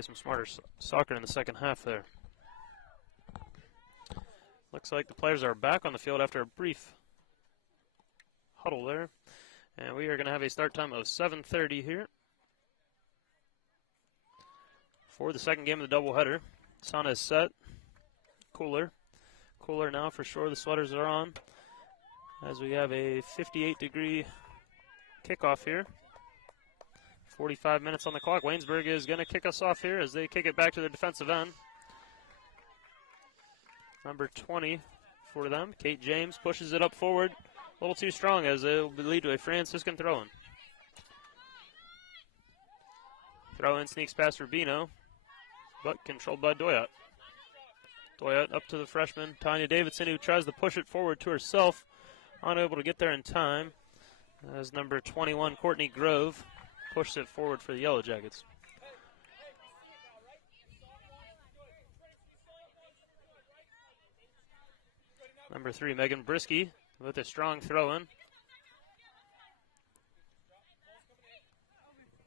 play some smarter soccer in the second half there. Looks like the players are back on the field after a brief huddle there. And we are going to have a start time of 7:30 here for the second game of the doubleheader. Sun is set. Cooler now for sure. The sweaters are on as we have a 58-degree kickoff here. 45 minutes on the clock. Waynesburg is going to kick us off here as they kick it back to their defensive end. Number 20 for them. Kate James pushes it up forward. A little too strong as it will lead to a Franciscan throw-in. Throw-in sneaks past Rubino, but controlled by Doyat. Doyat up to the freshman, Tanya Davidson, who tries to push it forward to herself. Unable to get there in time as number 21, Courtney Grove, pushes it forward for the Yellow Jackets. Number 3, Megan Brisky with a strong throw-in.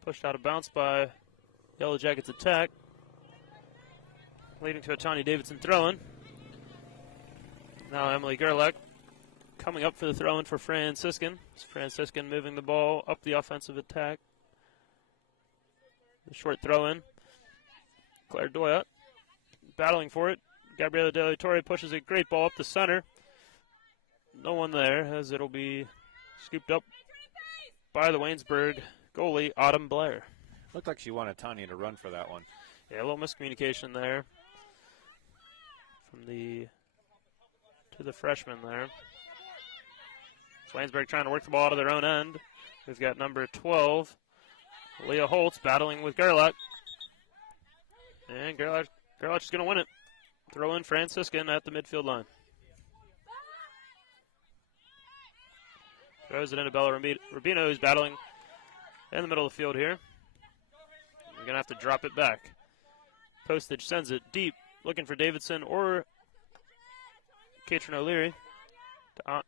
Pushed out of bounds by Yellow Jackets attack, leading to a Tanya Davidson throw-in. Now Emily Gerlach coming up for the throw-in for Franciscan. Franciscan moving the ball up the offensive attack. The short throw-in. Claire Doyat battling for it. Gabriela De La Torre pushes a great ball up the center. No one there as it'll be scooped up by the Waynesburg goalie, Autumn Blair. Looked like she wanted Tanya to run for that one. Yeah, a little miscommunication there from the freshman there. Waynesburg trying to work the ball out of their own end. We've got number 12, Leah Holtz, battling with Gerlach. And Gerlach's going to win it. Throw in Franciscan at the midfield line. Throws it into Bella Rubino, who's battling in the middle of the field here. We're going to have to drop it back. Postage sends it deep, looking for Davidson or Katrin O'Leary.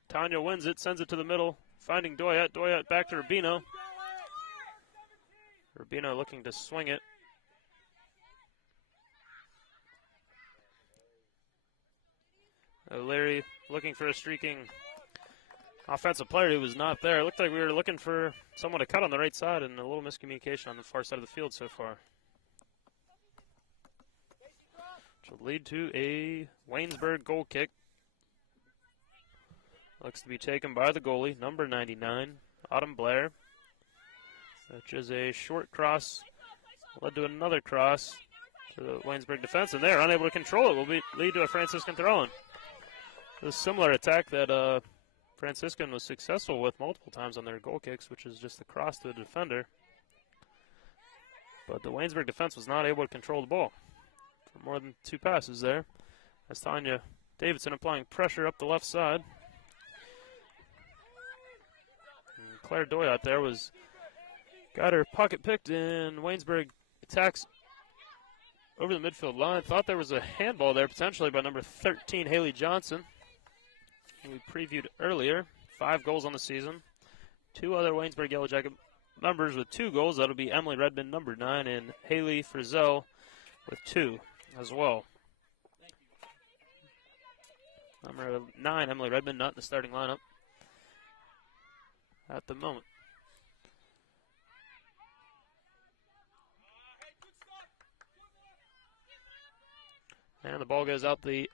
Tanya wins it, sends it to the middle, finding Doyat. Doyat back to Rubino. Rubino looking to swing it. O'Leary looking for a streaking offensive player who was not there. It looked like we were looking for someone to cut on the right side, and a little miscommunication on the far side of the field so far. Which will lead to a Waynesburg goal kick. Looks to be taken by the goalie, number 99, Autumn Blair. Which is a short cross, led to another cross to the Waynesburg defense, and they're unable to control it. Will lead to a Franciscan throw-in. A similar attack that Franciscan was successful with multiple times on their goal kicks, which is just the cross to the defender. But the Waynesburg defense was not able to control the ball for more than 2 passes there. As Tanya Davidson applying pressure up the left side. And Claire Doyat there got her pocket picked, and Waynesburg attacks over the midfield line. Thought there was a handball there potentially by number 13, Haley Johnson. We previewed earlier, 5 goals on the season. 2 other Waynesburg Yellow Jacket members with 2 goals. That'll be Emily Redmond, number 9, and Haley Frizzell with 2 as well. Number 9, Emily Redmond, not in the starting lineup at the moment. And the ball goes out the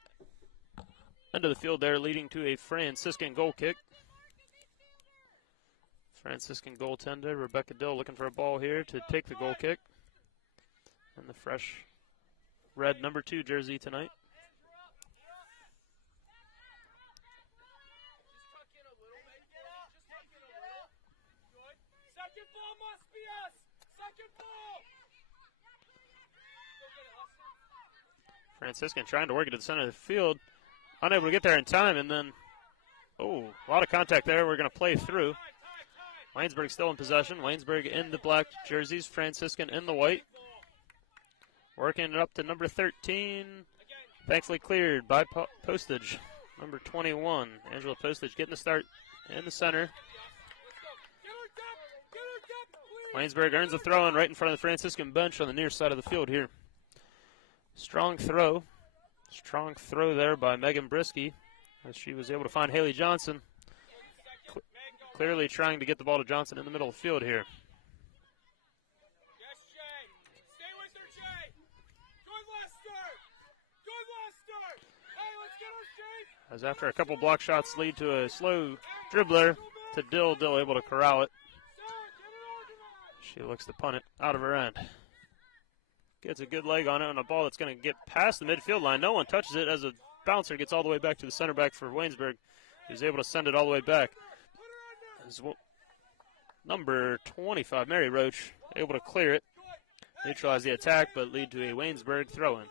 end of the field there, leading to a Franciscan goal kick. Franciscan goaltender Rebecca Dill looking for a ball here to take the goal kick. And the fresh red number 2 jersey tonight. Franciscan trying to work it to the center of the field. Unable to get there in time, and then, a lot of contact there. We're going to play through. Waynesburg still in possession. Waynesburg in the black jerseys. Franciscan in the white. Working it up to number 13. Thankfully cleared by Postage. Number 21, Angela Postage, getting the start in the center. Waynesburg earns a throw-in right in front of the Franciscan bench on the near side of the field here. Strong throw. Strong throw there by Megan Brisky as she was able to find Haley Johnson. Clearly trying to get the ball to Johnson in the middle of the field here. As after a couple block shots lead to a slow dribbler to Dill able to corral it. She looks to punt it out of her end. Gets a good leg on it on a ball that's going to get past the midfield line. No one touches it as a bouncer gets all the way back to the center back for Waynesburg. He's able to send it all the way back. As number 25, Mary Roach, able to clear it, neutralize the attack, but lead to a Waynesburg throw-in.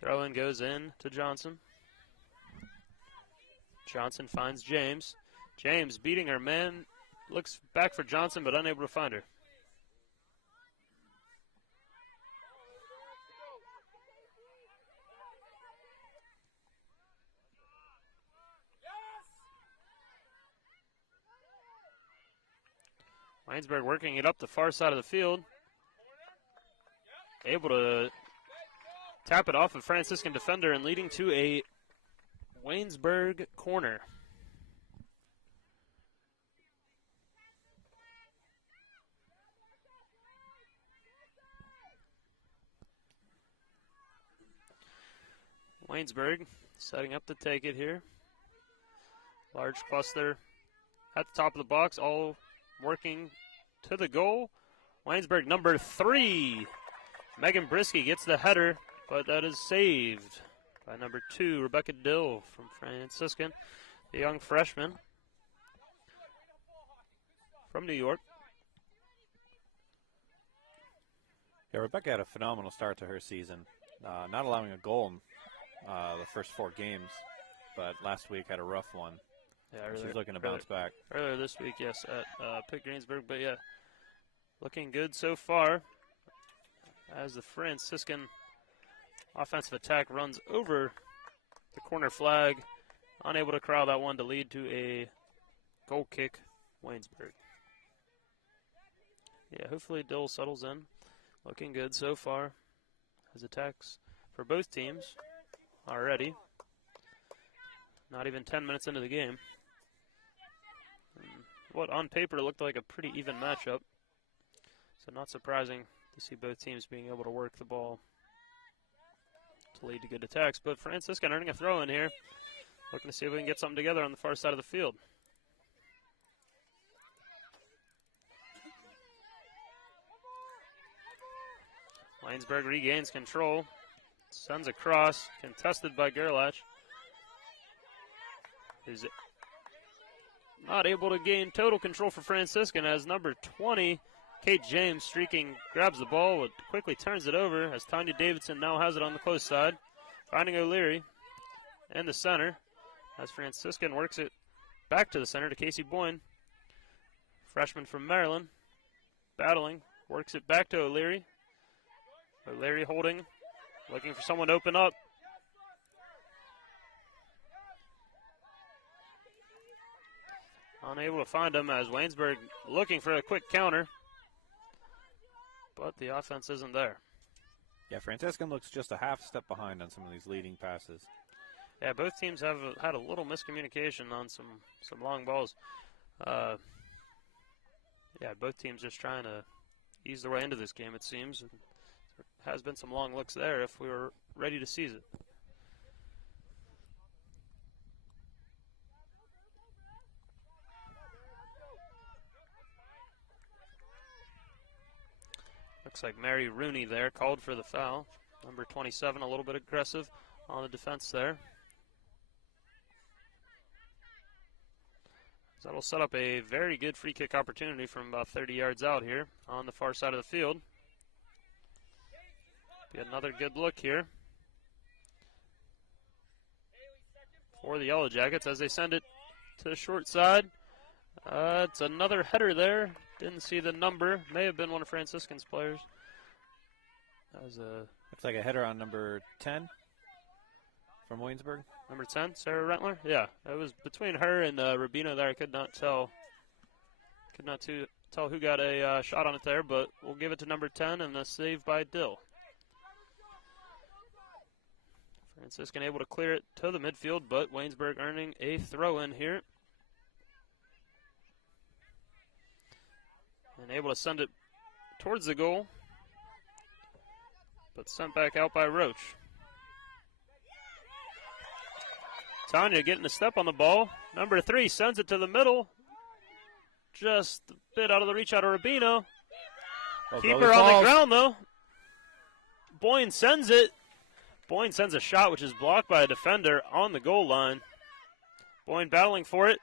Throw-in goes in to Johnson. Johnson finds James. James beating her man, looks back for Johnson, but unable to find her. Waynesburg working it up the far side of the field. Able to tap it off a Franciscan defender and leading to a Waynesburg corner. Waynesburg setting up to take it here. Large cluster at the top of the box, all working to the goal. Waynesburg number 3. Megan Brisky gets the header, but that is saved by number 2, Rebecca Dill from Franciscan, the young freshman from New York. Yeah, Rebecca had a phenomenal start to her season, not allowing a goal in the first 4 games, but last week had a rough one. Yeah, she's looking to bounce back. Earlier this week, yes, at Pitt Greensburg, but yeah, looking good so far as the Franciscan offensive attack runs over the corner flag, unable to corral that one to lead to a goal kick, Waynesburg. Yeah, hopefully Dill settles in. Looking good so far as attacks for both teams already. Not even 10 minutes into the game. What on paper looked like a pretty even matchup. So not surprising to see both teams being able to work the ball to lead to good attacks. But Franciscan earning a throw in here. Looking to see if we can get something together on the far side of the field. Waynesburg regains control. Sends a cross, contested by Gerlach. Is not able to gain total control for Franciscan as number 20, Kate James, streaking, grabs the ball, but quickly turns it over as Tanya Davidson now has it on the close side. Finding O'Leary in the center as Franciscan works it back to the center to Casey Boyne. Freshman from Maryland, battling, works it back to O'Leary. O'Leary holding, looking for someone to open up. Unable to find him as Waynesburg looking for a quick counter. But the offense isn't there. Yeah, Franciscan looks just a half step behind on some of these leading passes. Yeah, both teams have had a little miscommunication on some long balls. Yeah, both teams just trying to ease their way into this game, it seems. There has been some long looks there if we were ready to seize it. Looks like Mary Rooney there called for the foul. Number 27, a little bit aggressive on the defense there. So that'll set up a very good free kick opportunity from about 30 yards out here on the far side of the field. Be another good look here for the Yellow Jackets as they send it to the short side. It's another header there. Didn't see the number. May have been one of Franciscan's players. Looks like a header on number 10 from Waynesburg. Number 10, Sarah Rentler? Yeah, it was between her and Rubino there. I could not tell Could not tell who got a shot on it there, but we'll give it to number 10 and a save by Dill. Franciscan able to clear it to the midfield, but Waynesburg earning a throw-in here. And able to send it towards the goal, but sent back out by Roach. Tanya getting a step on the ball. Number 3 sends it to the middle. Just a bit out of the reach out of Rubino. Keeper on the ground, though. Boyne sends it. Boyne sends a shot, which is blocked by a defender on the goal line. Boyne battling for it.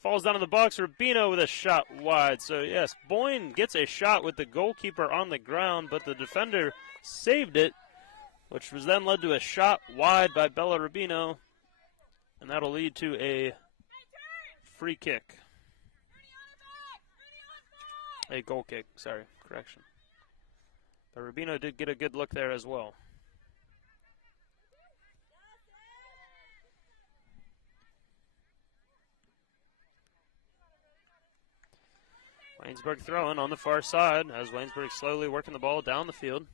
Falls down in the box. Rubino with a shot wide. So, yes, Boyne gets a shot with the goalkeeper on the ground, but the defender saved it, which was then led to a shot wide by Bella Rubino. And that'll lead to a free kick. A goal kick, sorry, correction. But Rubino did get a good look there as well. Waynesburg throwing on the far side as Waynesburg slowly working the ball down the field.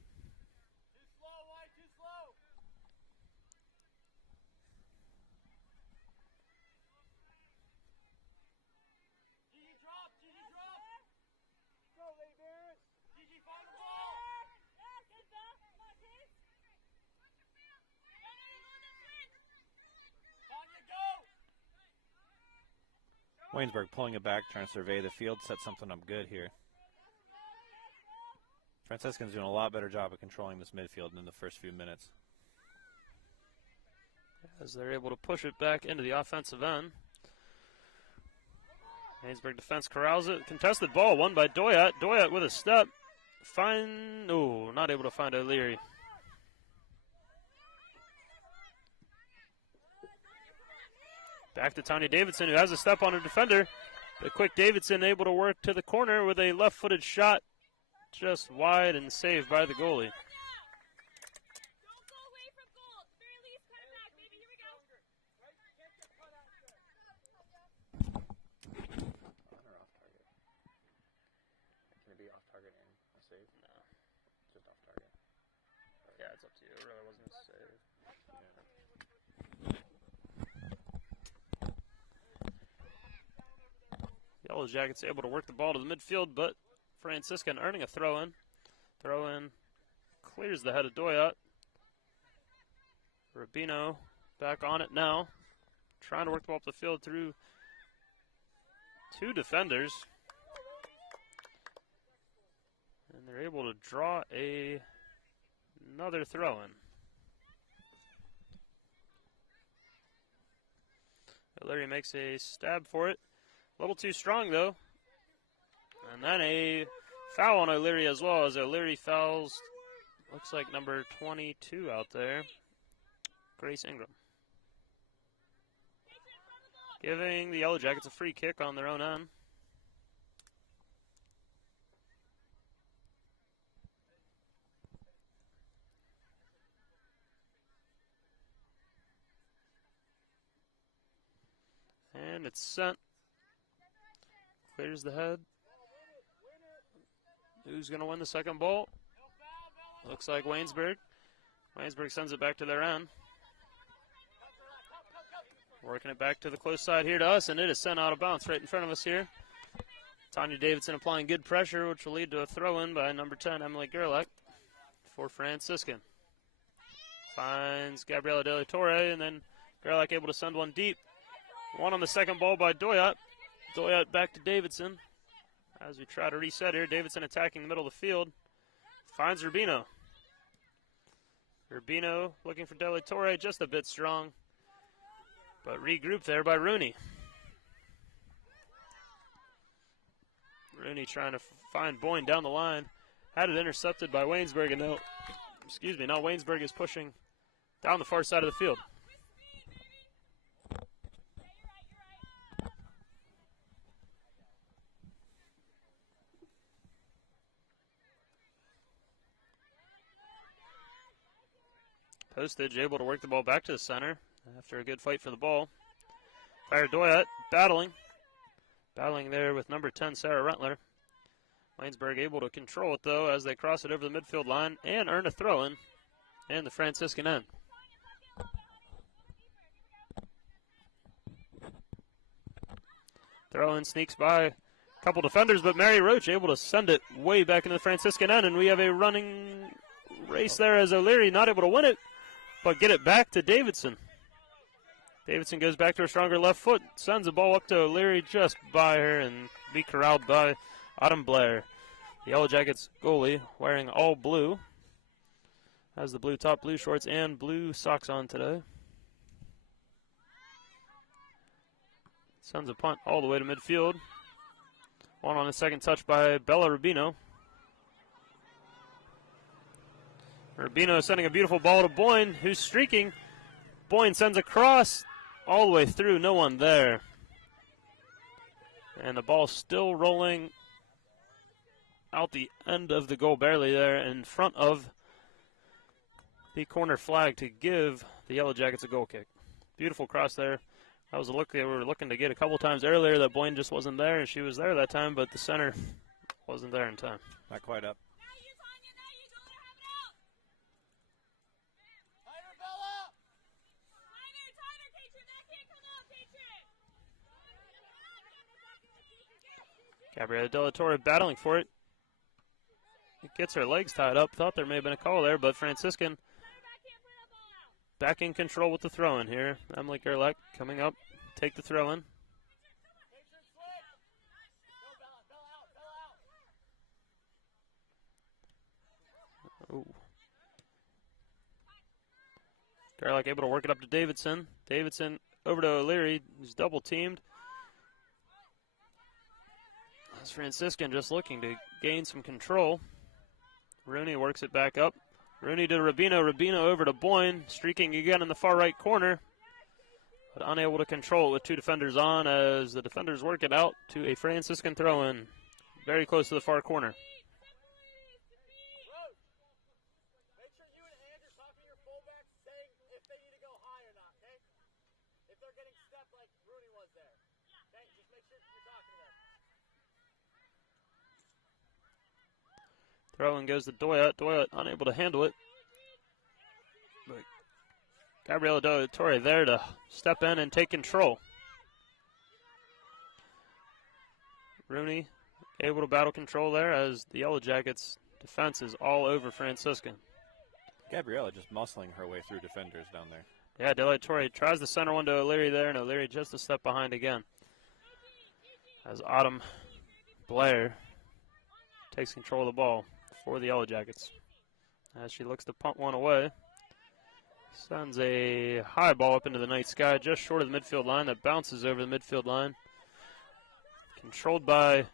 Waynesburg pulling it back, trying to survey the field, set something up good here. Franciscan's doing a lot better job of controlling this midfield in the first few minutes. As they're able to push it back into the offensive end. Waynesburg defense corrals it. Contested ball won by Doyat. Doyat with a step. Not able to find O'Leary. Back to Tanya Davidson, who has a step on her defender. The quick Davidson able to work to the corner with a left-footed shot just wide and saved by the goalie. Yeah, it's up to you. It really wasn't a save. Yellow Jackets able to work the ball to the midfield, but Franciscan earning a throw-in. Throw-in clears the head of Doyat. Rubino back on it now. Trying to work the ball up the field through two defenders. And they're able to draw another throw-in. O'Leary makes a stab for it. A little too strong, though. And then a foul on O'Leary as well, as O'Leary fouls, looks like number 22 out there, Grace Ingram. Giving the Yellow Jackets a free kick on their own end. And it's sent. Clears the head. Who's going to win the second ball? Looks like Waynesburg. Waynesburg sends it back to their end. Working it back to the close side here to us, and it is sent out of bounds right in front of us here. Tanya Davidson applying good pressure, which will lead to a throw-in by number 10, Emily Gerlach, for Franciscan. Finds Gabriela De La Torre, and then Gerlach able to send one deep. One on the second ball by Doyat. Doyat back to Davidson. As we try to reset here, Davidson attacking the middle of the field. Finds Rubino. Rubino looking for De La Torre, just a bit strong. But regrouped there by Rooney. Rooney trying to find Boyne down the line. Had it intercepted by Waynesburg, and now Waynesburg is pushing down the far side of the field. Postage able to work the ball back to the center after a good fight for the ball. Claire Doyat battling. Battling there with number 10, Sarah Rentler. Waynesburg able to control it, though, as they cross it over the midfield line and earn a throw-in in the Franciscan end. Throw-in sneaks by a couple defenders, but Mary Roach able to send it way back into the Franciscan end, and we have a running race there as O'Leary not able to win it, but get it back to Davidson. Davidson goes back to her stronger left foot, sends the ball up to O'Leary just by her and be corralled by Autumn Blair. The Yellow Jackets goalie wearing all blue. Has the blue top, blue shorts, and blue socks on today. Sends a punt all the way to midfield. One on the second touch by Bella Rubino. Rubino sending a beautiful ball to Boyne, who's streaking. Boyne sends a cross all the way through, no one there. And the ball still rolling out the end of the goal, barely there in front of the corner flag to give the Yellow Jackets a goal kick. Beautiful cross there. That was a look they were looking to get a couple times earlier that Boyne just wasn't there, and she was there that time, but the center wasn't there in time. Not quite up. Gabriella De La Torre battling for it. It gets her legs tied up. Thought there may have been a call there, but Franciscan back in control with the throw-in here. Emily Gerlach coming up, take the throw-in. Gerlach able to work it up to Davidson. Davidson over to O'Leary, who's double teamed. That's Franciscan just looking to gain some control. Rooney works it back up. Rooney to Rubino. Rubino over to Boyne, streaking again in the far right corner, but unable to control it with two defenders on as the defenders work it out to a Franciscan throw-in, very close to the far corner. Throw-in goes to Doyot. Doyot unable to handle it. But Gabriella De La Torre there to step in and take control. Rooney able to battle control there as the Yellow Jackets defense is all over Franciscan. Gabriella just muscling her way through defenders down there. Yeah, De La Torre tries to center one to O'Leary there, and O'Leary just a step behind again. As Autumn Blair takes control of the ball for the Yellow Jackets. As she looks to punt one away. Sends a high ball up into the night sky just short of the midfield line that bounces over the midfield line. Controlled by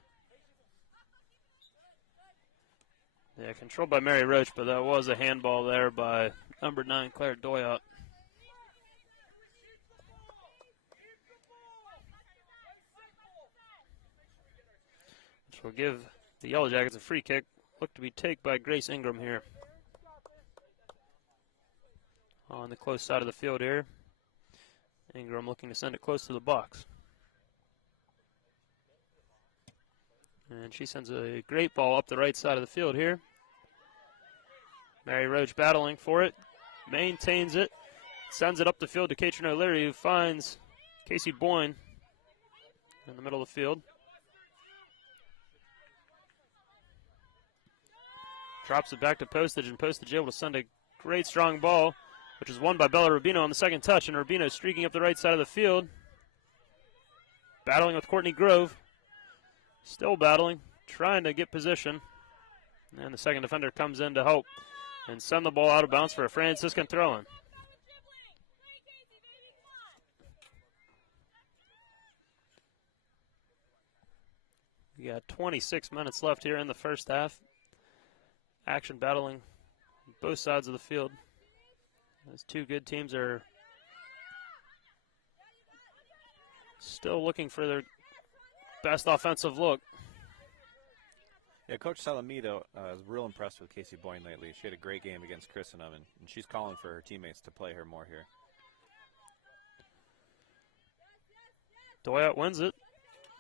Mary Roach, but that was a handball there by number 9, Claire Doyot. Which will give the Yellow Jackets a free kick. Look to be taken by Grace Ingram here. On the close side of the field here. Ingram looking to send it close to the box. And she sends a great ball up the right side of the field here. Mary Roach battling for it. Maintains it. Sends it up the field to Katrin O'Leary, who finds Casey Boyne in the middle of the field. Drops it back to Postage, and Postage able to send a great strong ball, which is won by Bella Rubino on the second touch, and Rubino streaking up the right side of the field. Battling with Courtney Grove. Still battling, trying to get position. And the second defender comes in to help and send the ball out of bounds for a Franciscan throw-in. We got 26 minutes left here in the first half. Action battling both sides of the field. Those two good teams are still looking for their best offensive look. Yeah, Coach Salamito is real impressed with Casey Boyne lately. She had a great game against Christendom, and she's calling for her teammates to play her more here. Doyot wins it.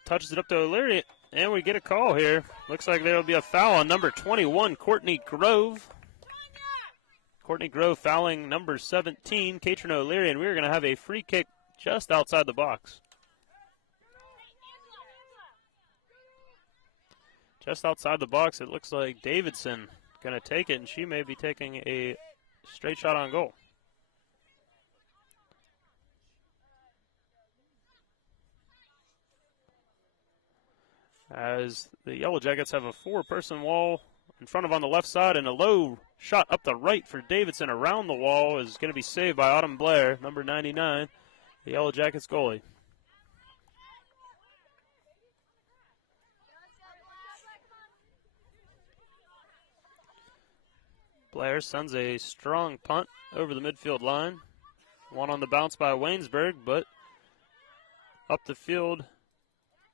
touches it up to O'Leary, and we get a call here. Looks like there will be a foul on number 21, Courtney Grove. Courtney Grove fouling number 17, Katrin O'Leary, and we're going to have a free kick just outside the box. Just outside the box, it looks like Davidson going to take it, and she may be taking a straight shot on goal. As the Yellow Jackets have a four-person wall in front of on the left side, and a low shot up the right for Davidson around the wall is going to be saved by Autumn Blair, number 99, the Yellow Jackets goalie. Blair sends a strong punt over the midfield line. One on the bounce by Waynesburg, but up the field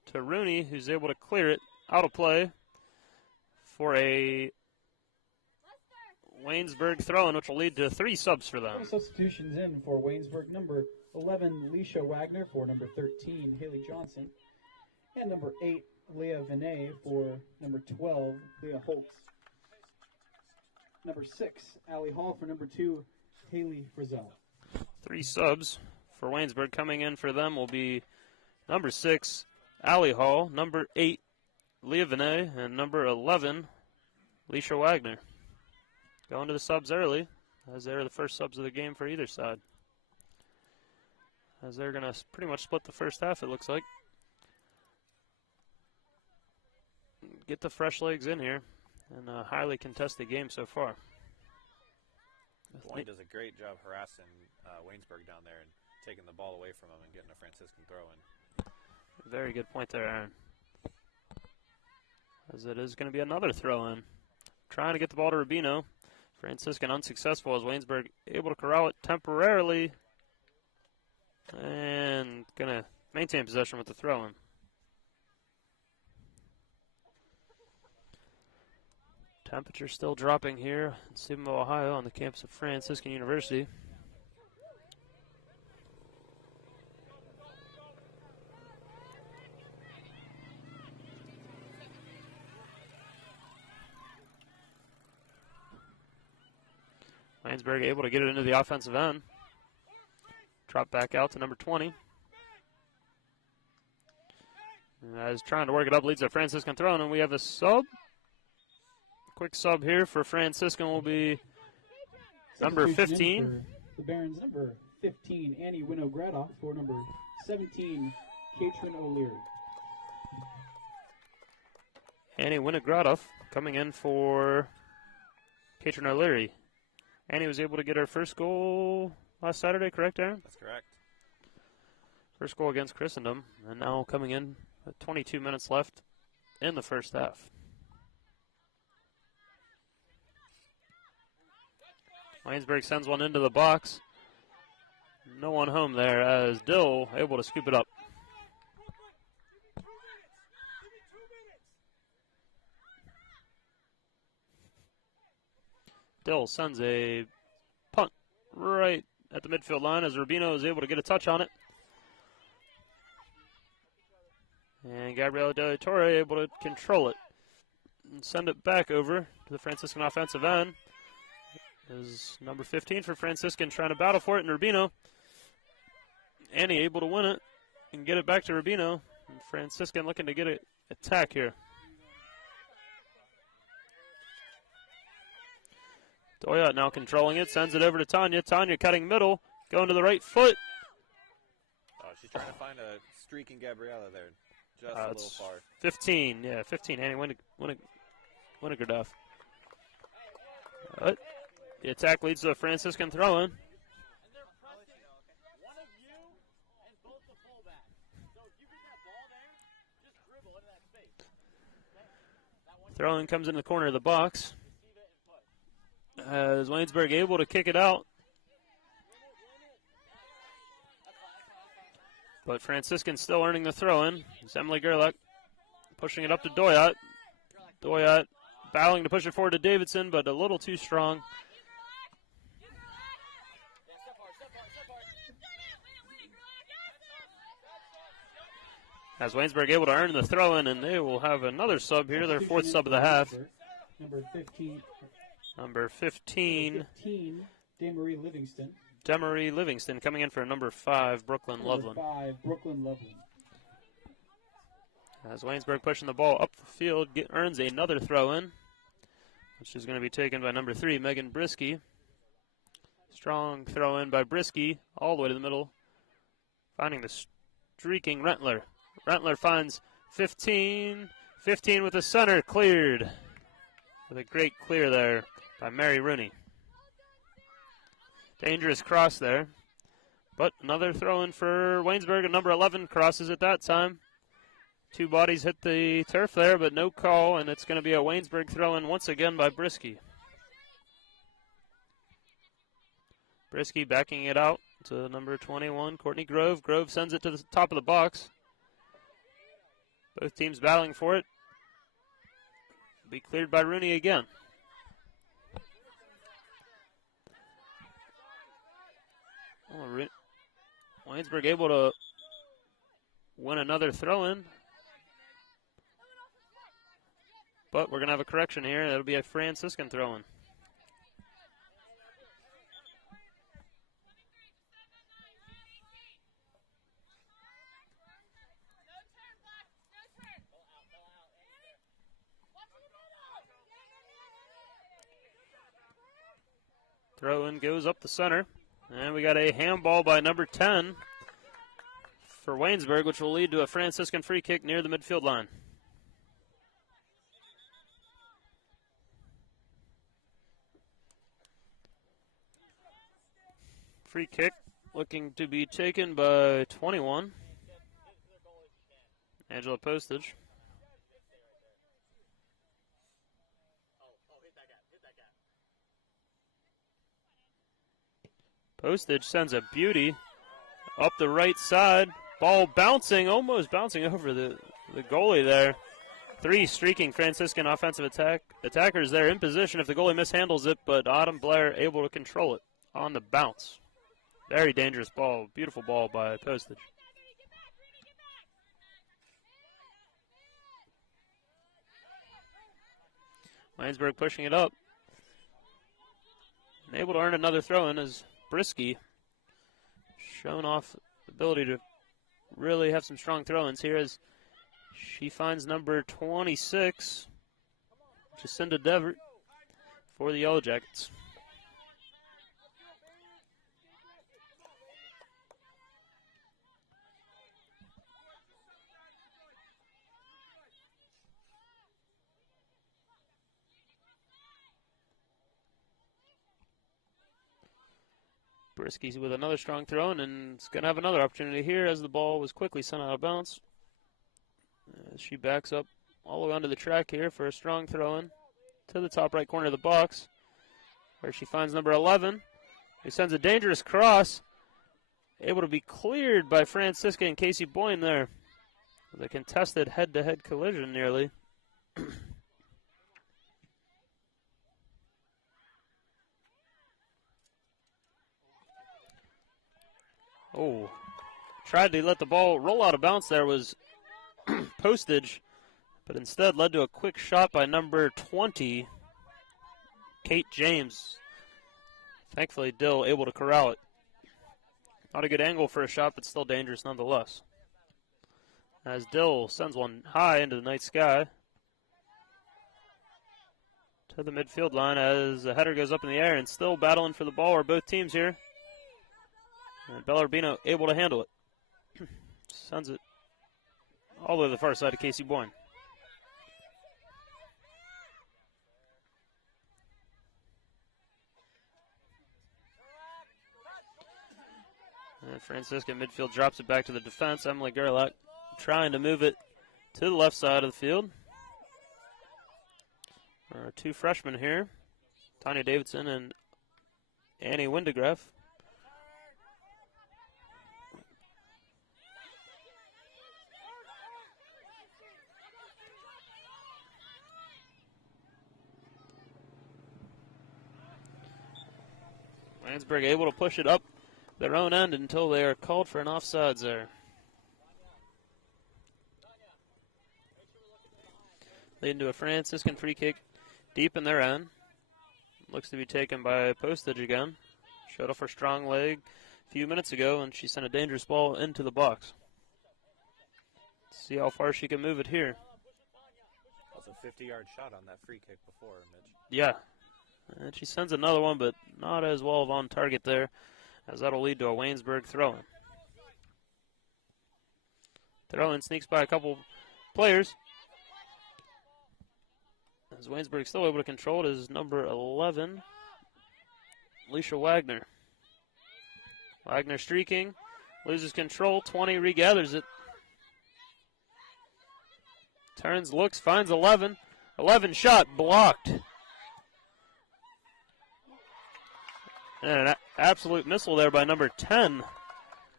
to Rooney, who's able to clear it out of play for a Waynesburg throw-in, which will lead to 3 subs for them. Substitutions in for Waynesburg. Number 11, Leisha Wagner, for number 13, Haley Johnson. And number 8, Leah Vinay, for number 12, Leah Holtz. Number 6, Allie Hall, for number 2, Haley Frizzell. 3 subs for Waynesburg. Coming in for them will be number 6, Allie Hall, number 8, Leah Vinay, and number 11, Leisha Wagner. Going to the subs early, as they're the first subs of the game for either side. As they're going to pretty much split the first half, it looks like. Get the fresh legs in here, and a highly contested game so far. Blaine does a great job harassing Waynesburg down there and taking the ball away from him and getting a Franciscan throw-in. Very good point there, Aaron. As it is going to be another throw-in. Trying to get the ball to Rubino. Franciscan unsuccessful as Waynesburg able to corral it temporarily. And going to maintain possession with the throw-in. Temperature still dropping here in Stephenville, Ohio on the campus of Franciscan University. Waynesburg able to get it into the offensive end. Drop back out to number 20. And as trying to work it up, leads a Franciscan throw, and we have a sub. Quick sub here for Franciscan will be number 15. The Barons, number 15, Annie Winograd, for number 17, Katrin O'Leary. Annie Winograd coming in for Katrin O'Leary. Annie was able to get her first goal last Saturday, correct, Aaron? That's correct. First goal against Christendom, and now coming in with 22 minutes left in the first half. Waynesburg sends one into the box. No one home there as Dill able to scoop it up. Dill sends a punt right at the midfield line as Rubino is able to get a touch on it. And Gabriela Del Torre able to control it and send it back over to the Franciscan offensive end. Is number 15 for Franciscan trying to battle for it, and Rubino. Annie able to win it and get it back to Rubino. And Franciscan looking to get an attack here. Doyot now controlling it, sends it over to Tanya. Tanya cutting middle, going to the right foot. Oh, she's trying to find a streaking Gabriella there. Just a little far. 15, yeah, 15. Annie Winograd. The attack leads to a Franciscan throw-in. Throw-in comes in the corner of the box. As Waynesburg able to kick it out. But Franciscan still earning the throw-in. It's Emily Gerlach pushing it up to Doyot. Doyot battling to push it forward to Davidson, but a little too strong. As Waynesburg able to earn the throw-in, and they will have another sub here, their fourth sub of the half. Number 15. Number 15. Demarie Livingston. Demarie Livingston coming in for number 5, Brooklyn Loveland. Number 5, Brooklyn Loveland. As Waynesburg pushing the ball up the field, earns another throw-in, which is going to be taken by number 3, Megan Brisky. Strong throw-in by Brisky, all the way to the middle, finding the streaking Rentler. Rentler finds 15. 15 with the center, cleared. With a great clear there by Mary Rooney. Dangerous cross there. But another throw-in for Waynesburg, and number 11 crosses at that time. 2 bodies hit the turf there, but no call, and it's going to be a Waynesburg throw-in once again by Brisky. Brisky backing it out to number 21, Courtney Grove. Grove sends it to the top of the box. Both teams battling for it. Be cleared by Rooney again. Waynesburg able to win another throw-in. But we're going to have a correction here. That'll be a Franciscan throw-in. Throw-in goes up the center. And we got a handball by number 10 for Waynesburg, which will lead to a Franciscan free kick near the midfield line. Free kick looking to be taken by 21, Angela Postage. Postage sends a beauty up the right side. Ball bouncing, almost bouncing over the goalie there. 3 streaking Franciscan offensive attackers there in position if the goalie mishandles it, but Autumn Blair able to control it on the bounce. Very dangerous ball. Beautiful ball by Postage. Waynesburg pushing it up. And able to earn another throw-in as Brisky showing off the ability to really have some strong throw-ins here as she finds number 26, Jacinda Devert, for the Yellow Jackets. Brisky's with another strong throw, and it's going to have another opportunity here as the ball was quickly sent out of bounds. She backs up all the way onto the track here for a strong throw-in to the top right corner of the box, where she finds number 11, who sends a dangerous cross, able to be cleared by Francisca and Casey Boyne there. With a contested head-to-head collision nearly. Oh, tried to let the ball roll out of bounds there was Postage, but instead led to a quick shot by number 20, Kate James. Thankfully, Dill able to corral it. Not a good angle for a shot, but still dangerous nonetheless. As Dill sends one high into the night sky to the midfield line as the header goes up in the air, and still battling for the ball are both teams here. And Bellarmino able to handle it. Sends it all the way to the far side of Casey Boyne. And Franciscan midfield drops it back to the defense. Emily Gerlach trying to move it to the left side of the field. Our 2 freshmen here, Tanya Davidson and Annie Windegraff. Waynesburg able to push it up their own end until they are called for an offsides there. leading to a Franciscan free kick deep in their end. Looks to be taken by Postage again. Showed off her strong leg a few minutes ago, and she sent a dangerous ball into the box. Let's see how far she can move it here. That was a 50-yard shot on that free kick before, Mitch. Yeah. And she sends another one, but not as well on target there, as that'll lead to a Waynesburg throw-in. Throw-in sneaks by a couple players. As Waynesburg still able to control it is number 11, Alicia Wagner. Wagner streaking, loses control, 20, regathers it. Turns, looks, finds 11. 11 shot, blocked. And an absolute missile there by number 10.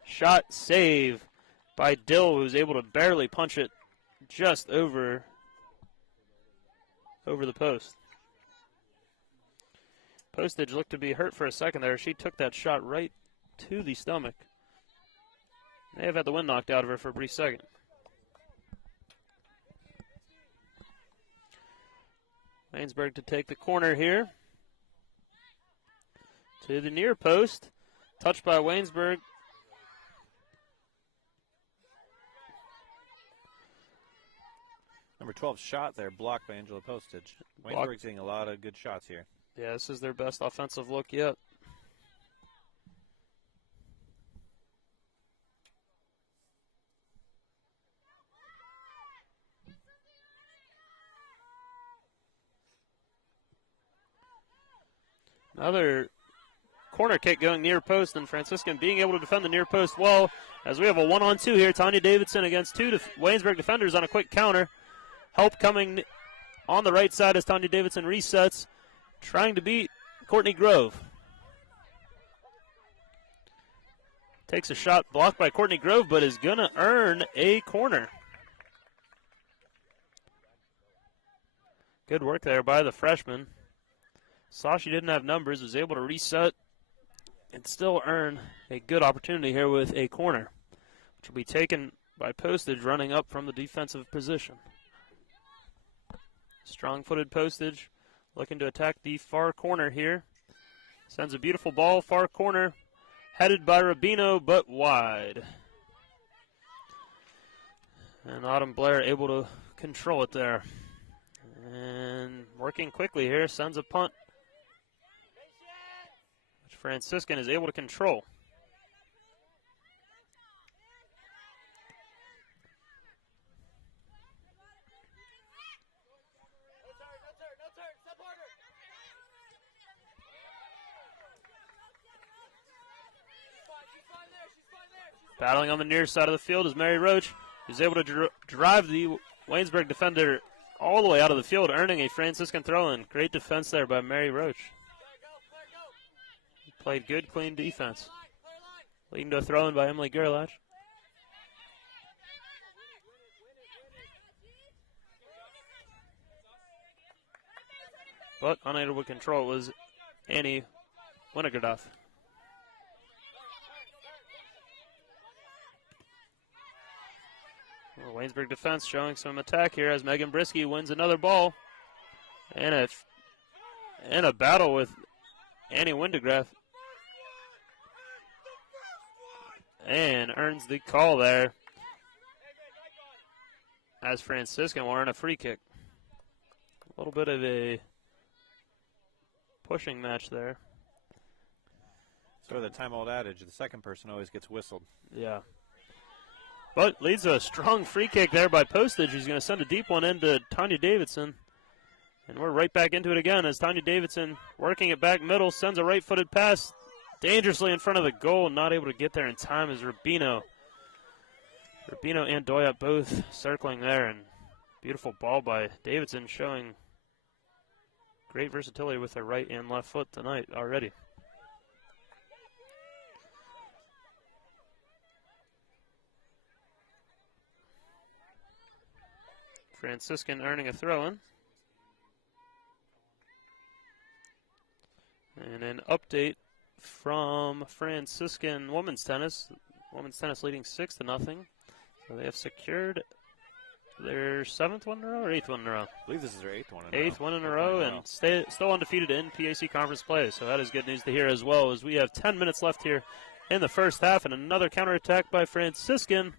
Shot save by Dill, who's able to barely punch it just over the post. Postage looked to be hurt for a second there. She took that shot right to the stomach. May have had the wind knocked out of her for a brief second. Waynesburg to take the corner here. To the near post. Touched by Waynesburg. Number 12 shot there, blocked by Angela Postage. Waynesburg's getting a lot of good shots here. Yeah, this is their best offensive look yet. Another corner kick going near post, and Franciscan being able to defend the near post well, as we have a 1-on-2 here. Tanya Davidson against two Waynesburg defenders on a quick counter. Help coming on the right side as Tanya Davidson resets, trying to beat Courtney Grove. Takes a shot blocked by Courtney Grove, but is going to earn a corner. Good work there by the freshman. Saw she didn't have numbers, was able to reset and still earn a good opportunity here with a corner, which will be taken by Postage running up from the defensive position. Strong-footed Postage looking to attack the far corner here. Sends a beautiful ball, far corner, headed by Rubino, but wide. And Autumn Blair able to control it there. And working quickly here, sends a punt, which Franciscan is able to control. Battling on the near side of the field is Mary Roach, who's able to drive the Waynesburg defender all the way out of the field, earning a Franciscan throw-in. Great defense there by Mary Roach. Played good, clean defense. Leading to a throw-in by Emily Gerlach. But unable to control was Annie Winnigerdoff. Waynesburg defense showing some attack here as Megan Brisky wins another ball. And a battle with Annie Windegraff. And earns the call there as Franciscan will earn a free kick. A little bit of a pushing match there. Sort of the time-old adage, the second person always gets whistled. Yeah. But leads to a strong free kick there by Postage. He's going to send a deep one into Tanya Davidson. And we're right back into it again as Tanya Davidson working it back middle, sends a right-footed pass dangerously in front of the goal, not able to get there in time as Rubino. Rubino and Doyat both circling there, and beautiful ball by Davidson showing great versatility with her right and left foot tonight already. Franciscan earning a throw-in. And an update from Franciscan women's tennis. Women's tennis leading 6-0. So they have secured their 7th one in a row or 8th one in a row? I believe this is their 8th one in a row. 8th one in a row, and still undefeated in PAC conference play. So that is good news to hear as well, as we have 10 minutes left here in the first half, and another counterattack by Franciscan.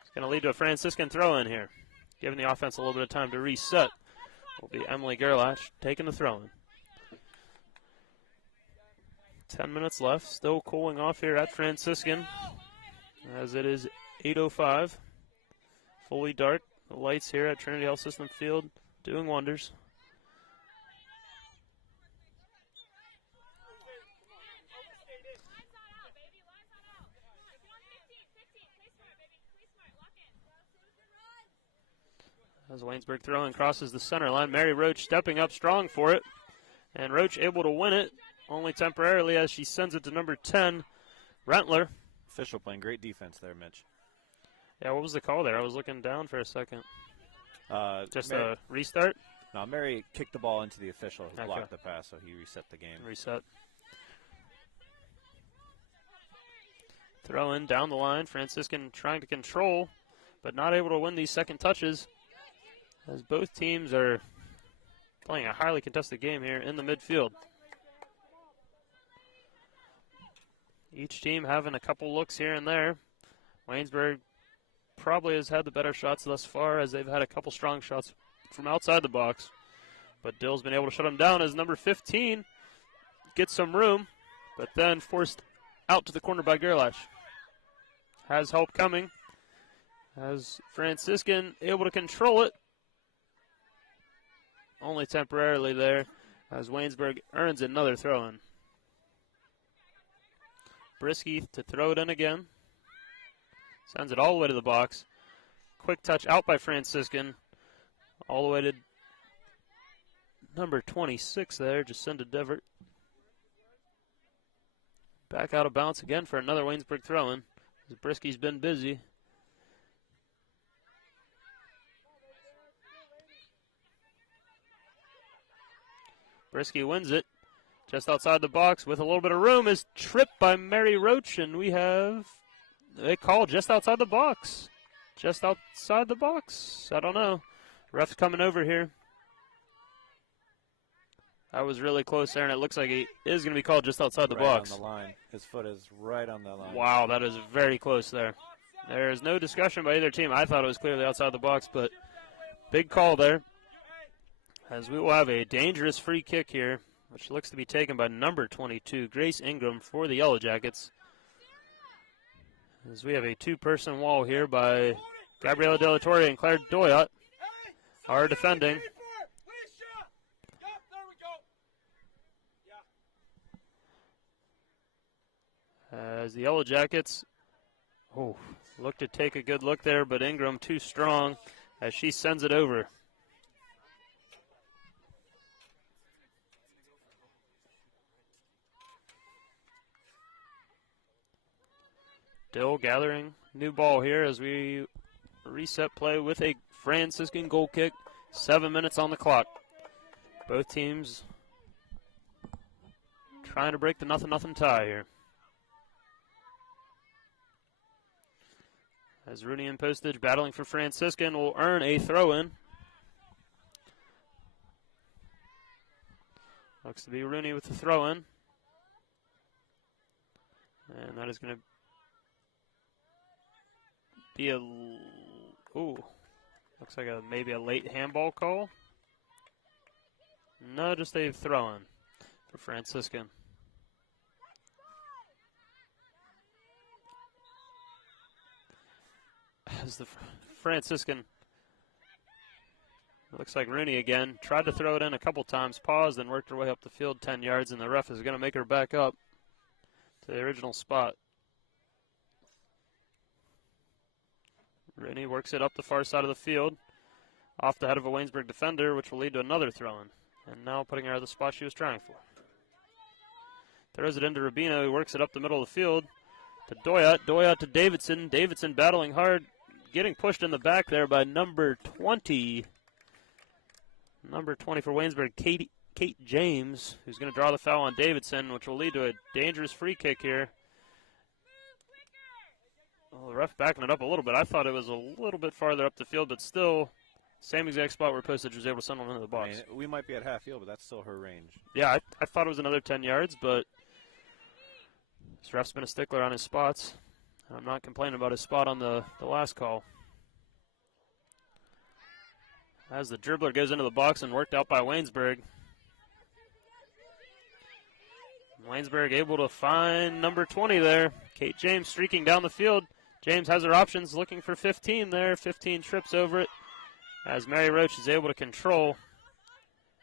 It's going to lead to a Franciscan throw-in here, giving the offense a little bit of time to reset. Will be Emily Gerlach taking the throw-in. 10 minutes left, still cooling off here at Franciscan, as it is 8:05. Fully dark. The lights here at Trinity Health System Field doing wonders. As Waynesburg throwing crosses the center line, Mary Roach stepping up strong for it. And Roach able to win it, only temporarily, as she sends it to number 10, Rentler. Official playing great defense there, Mitch. Yeah, what was the call there? I was looking down for a second. Just Mary, a restart? No, Mary kicked the ball into the official who blocked the pass, so he reset the game. Reset. Throw in down the line. Franciscan trying to control, but not able to win these second touches, as both teams are playing a highly contested game here in the midfield. Each team having a couple looks here and there. Waynesburg probably has had the better shots thus far, as they've had a couple strong shots from outside the box. But Dill's been able to shut them down, as number 15 gets some room, but then forced out to the corner by Gerlach. Has help coming, as Franciscan able to control it. Only temporarily there, as Waynesburg earns another throw-in. Brisky to throw it in again. Sends it all the way to the box. Quick touch out by Franciscan. All the way to number 26 there, Jacinda Devert. Back out of bounds again for another Waynesburg throw-in. Brisky's been busy. Brisky wins it. Just outside the box with a little bit of room is tripped by Mary Roach, and we have a call just outside the box. Just outside the box. I don't know. Ref's coming over here. That was really close there, and it looks like he is going to be called just outside the box. Right on the line. His foot is right on the line. Wow, that is very close there. There is no discussion by either team. I thought it was clearly outside the box, but big call there. As we will have a dangerous free kick here, which looks to be taken by number 22, Grace Ingram, for the Yellow Jackets. As we have a two-person wall here by Gabriela De La Torre and Claire Doyot are defending. As the Yellow Jackets look to take a good look there, but Ingram too strong as she sends it over. Still gathering new ball here as we reset play with a Franciscan goal kick. 7 minutes on the clock. Both teams trying to break the 0-0 tie here. As Rooney and Postage battling for Franciscan will earn a throw-in. Looks to be Rooney with the throw-in. And that is going to be looks like maybe a late handball call. No, just a throw-in for Franciscan. As the Franciscan, looks like Rooney again, tried to throw it in a couple times, paused, and worked her way up the field 10 yards, and the ref is going to make her back up to the original spot. Rooney works it up the far side of the field, off the head of a Waynesburg defender, which will lead to another throw-in. And now putting her at the spot she was trying for. Throws it into Rubino, who works it up the middle of the field to Doyot. Doyot to Davidson. Davidson battling hard, getting pushed in the back there by number 20. Number 20 for Waynesburg, Kate James, who's going to draw the foul on Davidson, which will lead to a dangerous free kick here. Well, the ref backing it up a little bit. I thought it was a little bit farther up the field, but still same exact spot where Postage was able to send one into the box. I mean, we might be at half field, but that's still her range. Yeah, I thought it was another 10 yards, but this ref's been a stickler on his spots. I'm not complaining about his spot on the last call. As the dribbler goes into the box and worked out by Waynesburg. Waynesburg able to find number 20 there. Kate James streaking down the field. James has her options, looking for 15 there. 15 trips over it as Mary Roach is able to control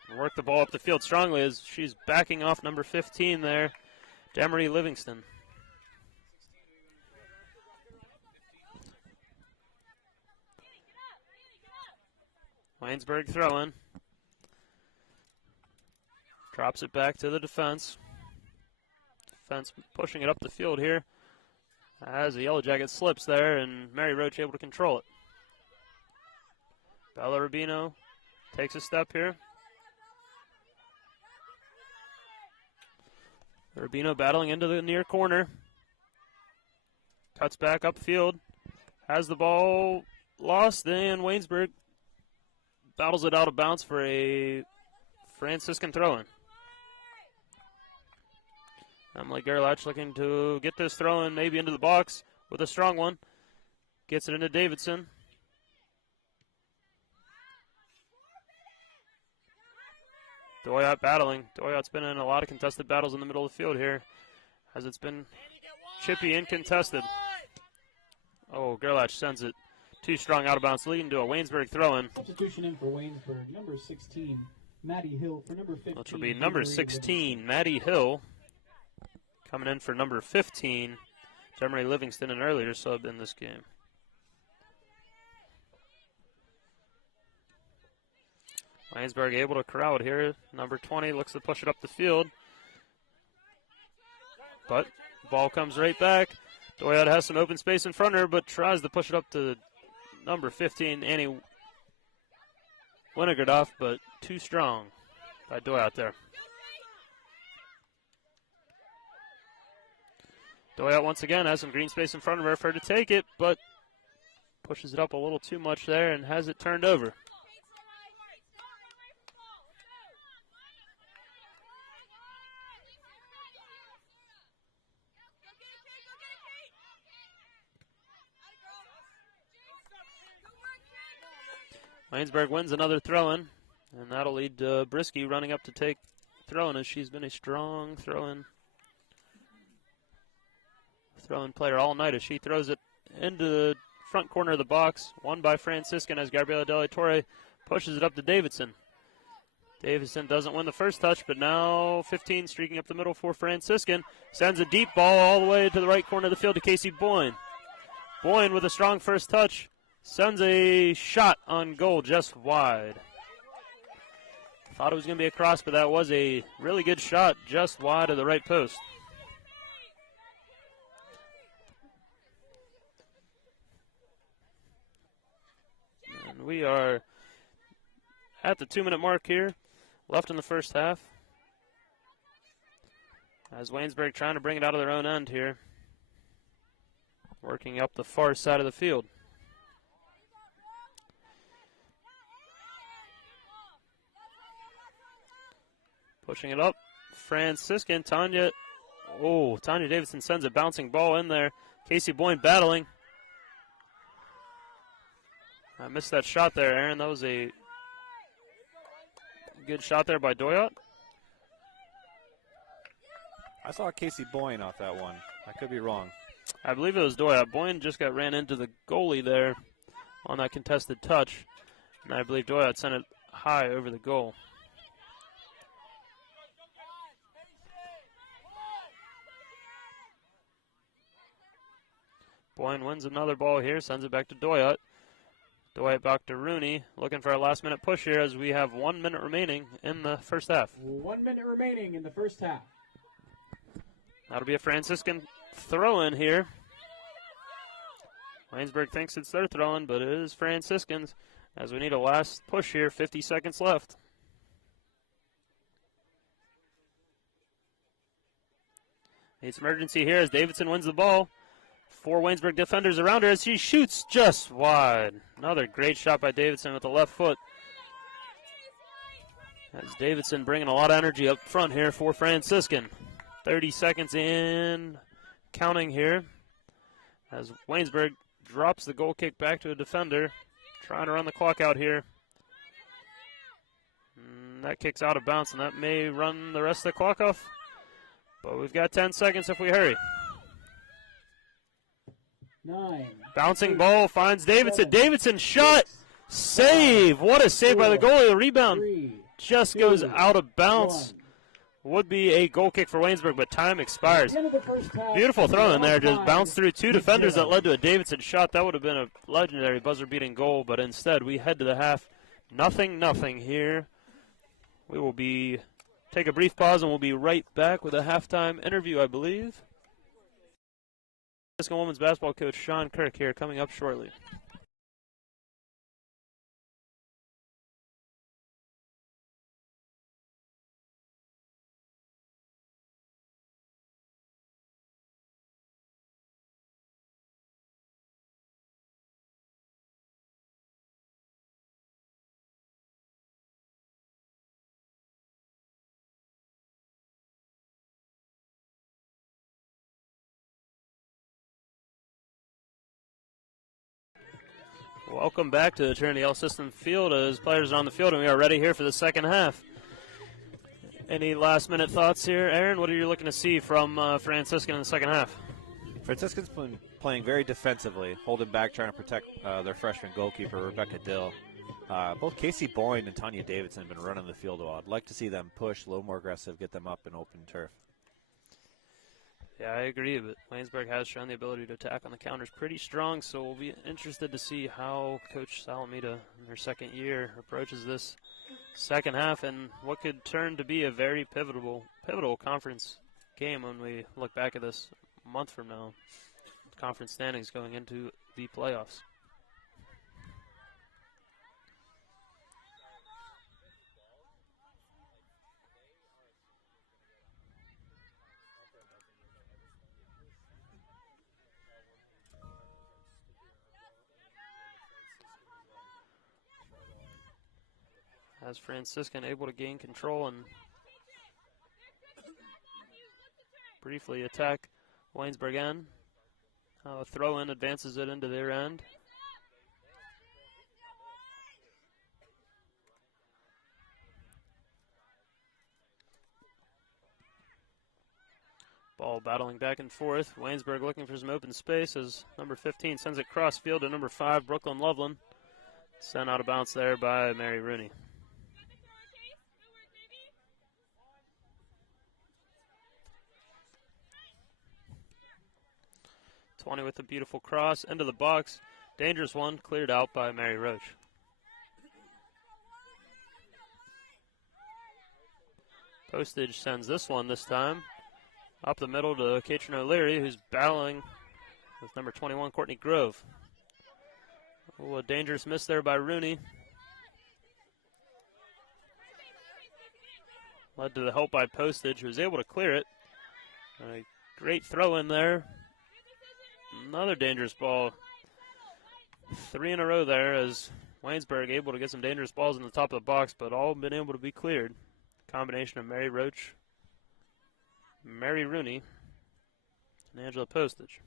and work the ball up the field strongly as she's backing off number 15 there, Demery Livingston. Waynesburg throwing. Drops it back to the defense. Defense pushing it up the field here as the Yellow Jacket slips there, and Mary Roach able to control it. Bella Rubino takes a step here. Rubino battling into the near corner. Cuts back upfield. Has the ball lost, and Waynesburg battles it out of bounds for a Franciscan throw-in. Emily Gerlach looking to get this throw-in maybe into the box with a strong one. Gets it into Davidson. Doyot battling. Doyot's been in a lot of contested battles in the middle of the field here, as it's been chippy and contested. Oh, Gerlach sends it too strong out of bounds, leading to a Waynesburg throw-in. Substitution in for Waynesburg, number 16, Maddie Hill for number 15. Which will be number 16, Maddie Hill, coming in for number 15, Demery Livingston, an earlier sub in this game. Waynesburg able to crowd here. Number 20 looks to push it up the field. But ball comes right back. Doyot has some open space in front of her, but tries to push it up to number 15, Annie Winnigerdoff, but too strong by Doyot there. Doyot once again has some green space in front of her for her to take it, but pushes it up a little too much there and has it turned over. Waynesburg wins another throw-in, and that'll lead to Brisky running up to take throw-in, as she's been a strong throw-in player all night as she throws it into the front corner of the box. Won by Franciscan as Gabriela Della Torre pushes it up to Davidson. Davidson doesn't win the first touch, but now 15 streaking up the middle for Franciscan. Sends a deep ball all the way to the right corner of the field to Casey Boyne. Boyne with a strong first touch. Sends a shot on goal just wide. Thought it was going to be a cross, but that was a really good shot just wide of the right post. And we are at the 2-minute mark here, left in the first half. As Waynesburg trying to bring it out of their own end here. Working up the far side of the field. Pushing it up, Franciscan, Tanya Davidson sends a bouncing ball in there. Casey Boyne battling. I missed that shot there, Aaron. That was a good shot there by Doyot. I saw Casey Boyne off that one. I could be wrong. I believe it was Doyot. Boyne just got ran into the goalie there on that contested touch. And I believe Doyot sent it high over the goal. Boyne wins another ball here, sends it back to Doyot. Doyot back to Rooney, looking for a last-minute push here as we have 1 minute remaining in the first half. 1 minute remaining in the first half. That'll be a Franciscan throw-in here. Waynesburg thinks it's their throw-in, but it is Franciscans as we need a last push here, 50 seconds left. Need some urgency here as Davidson wins the ball. 4 Waynesburg defenders around her as she shoots just wide. Another great shot by Davidson with the left foot. As Davidson bringing a lot of energy up front here for Franciscan. 30 seconds in, counting here. As Waynesburg drops the goal kick back to a defender. Trying to run the clock out here. That kick's out of bounds, and that may run the rest of the clock off. But we've got 10 seconds if we hurry. 9. Bouncing ball finds Davidson. Davidson shot. Save. What a save by the goalie. The rebound just goes out of bounds. Would be a goal kick for Waynesburg, but time expires. Beautiful throw in there. Just bounced through 2 defenders that led to a Davidson shot. That would have been a legendary buzzer-beating goal, but instead we head to the half. 0-0 here. We will take a brief pause, and we'll be right back with a halftime interview, I believe. Franciscan women's basketball coach Sean Kirk here coming up shortly. Welcome back to the Trinity Health System field as players are on the field, and we are ready here for the second half. Any last-minute thoughts here, Aaron? What are you looking to see from Franciscan in the second half? Franciscan's been playing very defensively, holding back, trying to protect their freshman goalkeeper, Rebecca Dill. Both Casey Boyne and Tanya Davidson have been running the field a while. I'd like to see them push, a little more aggressive, get them up in open turf. Yeah, I agree, but Waynesburg has shown the ability to attack on the counters pretty strong, so we'll be interested to see how Coach Salamita, in her second year, approaches this second half and what could turn to be a very pivotal conference game when we look back at this a month from now. Conference standings going into the playoffs. As Franciscan able to gain control and briefly attack Waynesburg end. Throw-in advances it into their end. Ball battling back and forth. Waynesburg looking for some open space as number 15 sends it cross field to number 5, Brooklyn Loveland. Sent out of bounds there by Mary Rooney. 20 with a beautiful cross into the box. Dangerous one, cleared out by Mary Roach. Postage sends this one this time. Up the middle to Katrin O'Leary, who's battling with number 21, Courtney Grove. Oh, a dangerous miss there by Rooney. Led to the help by Postage, who was able to clear it. A great throw in there. Another dangerous ball. 3 in a row there as Waynesburg able to get some dangerous balls in the top of the box, but all been able to be cleared. Combination of Mary Roach, Mary Rooney, and Angela Postage.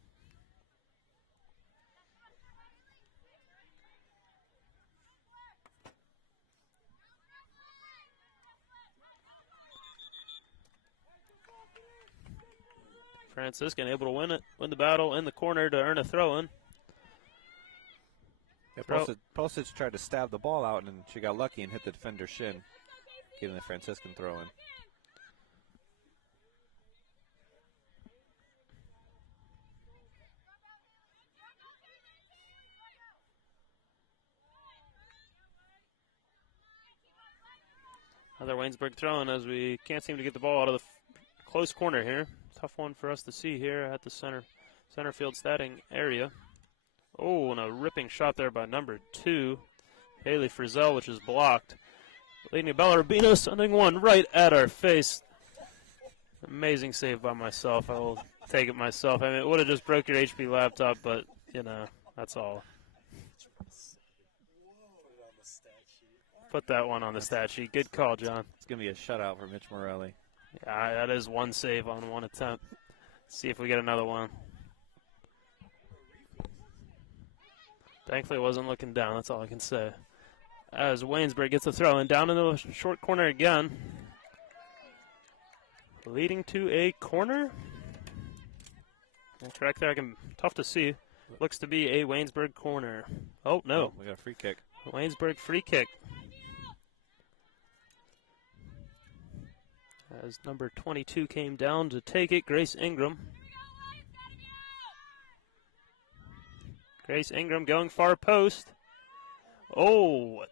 Franciscan able to win the battle in the corner to earn a throw-in. Yeah, Postage tried to stab the ball out, and she got lucky and hit the defender's shin, giving the Franciscan throw-in. Another Waynesburg throw-in as we can't seem to get the ball out of the close corner here. Tough one for us to see here at the center field statting area. Oh, and a ripping shot there by number 2, Haley Frizzell, which is blocked. Leading Bella Rubino, sending one right at our face. Amazing save by myself. I will take it myself. I mean, it would have just broke your HP laptop, but, that's all. Put that one on the stat sheet. Good call, John. It's going to be a shutout for Mitch Morelli. Yeah, that is one save on one attempt. See if we get another one. Thankfully, it wasn't looking down. That's all I can say. As Waynesburg gets a throw in down in the short corner again. Leading to a corner. Track there, tough to see. Looks to be a Waynesburg corner. Oh, no. We got a free kick. Waynesburg free kick. As number 22 came down to take it, Grace Ingram. Grace Ingram going far post. Oh,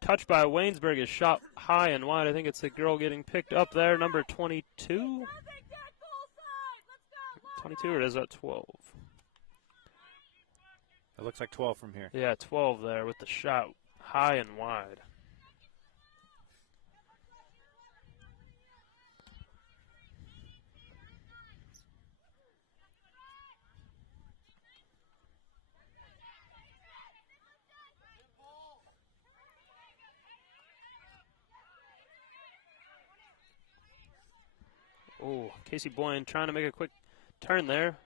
touch by Waynesburg is shot high and wide. I think it's the girl getting picked up there, number 22. 22, or is that 12? It looks like 12 from here. Yeah, 12 there with the shot high and wide. Oh, Casey Boyne trying to make a quick turn there.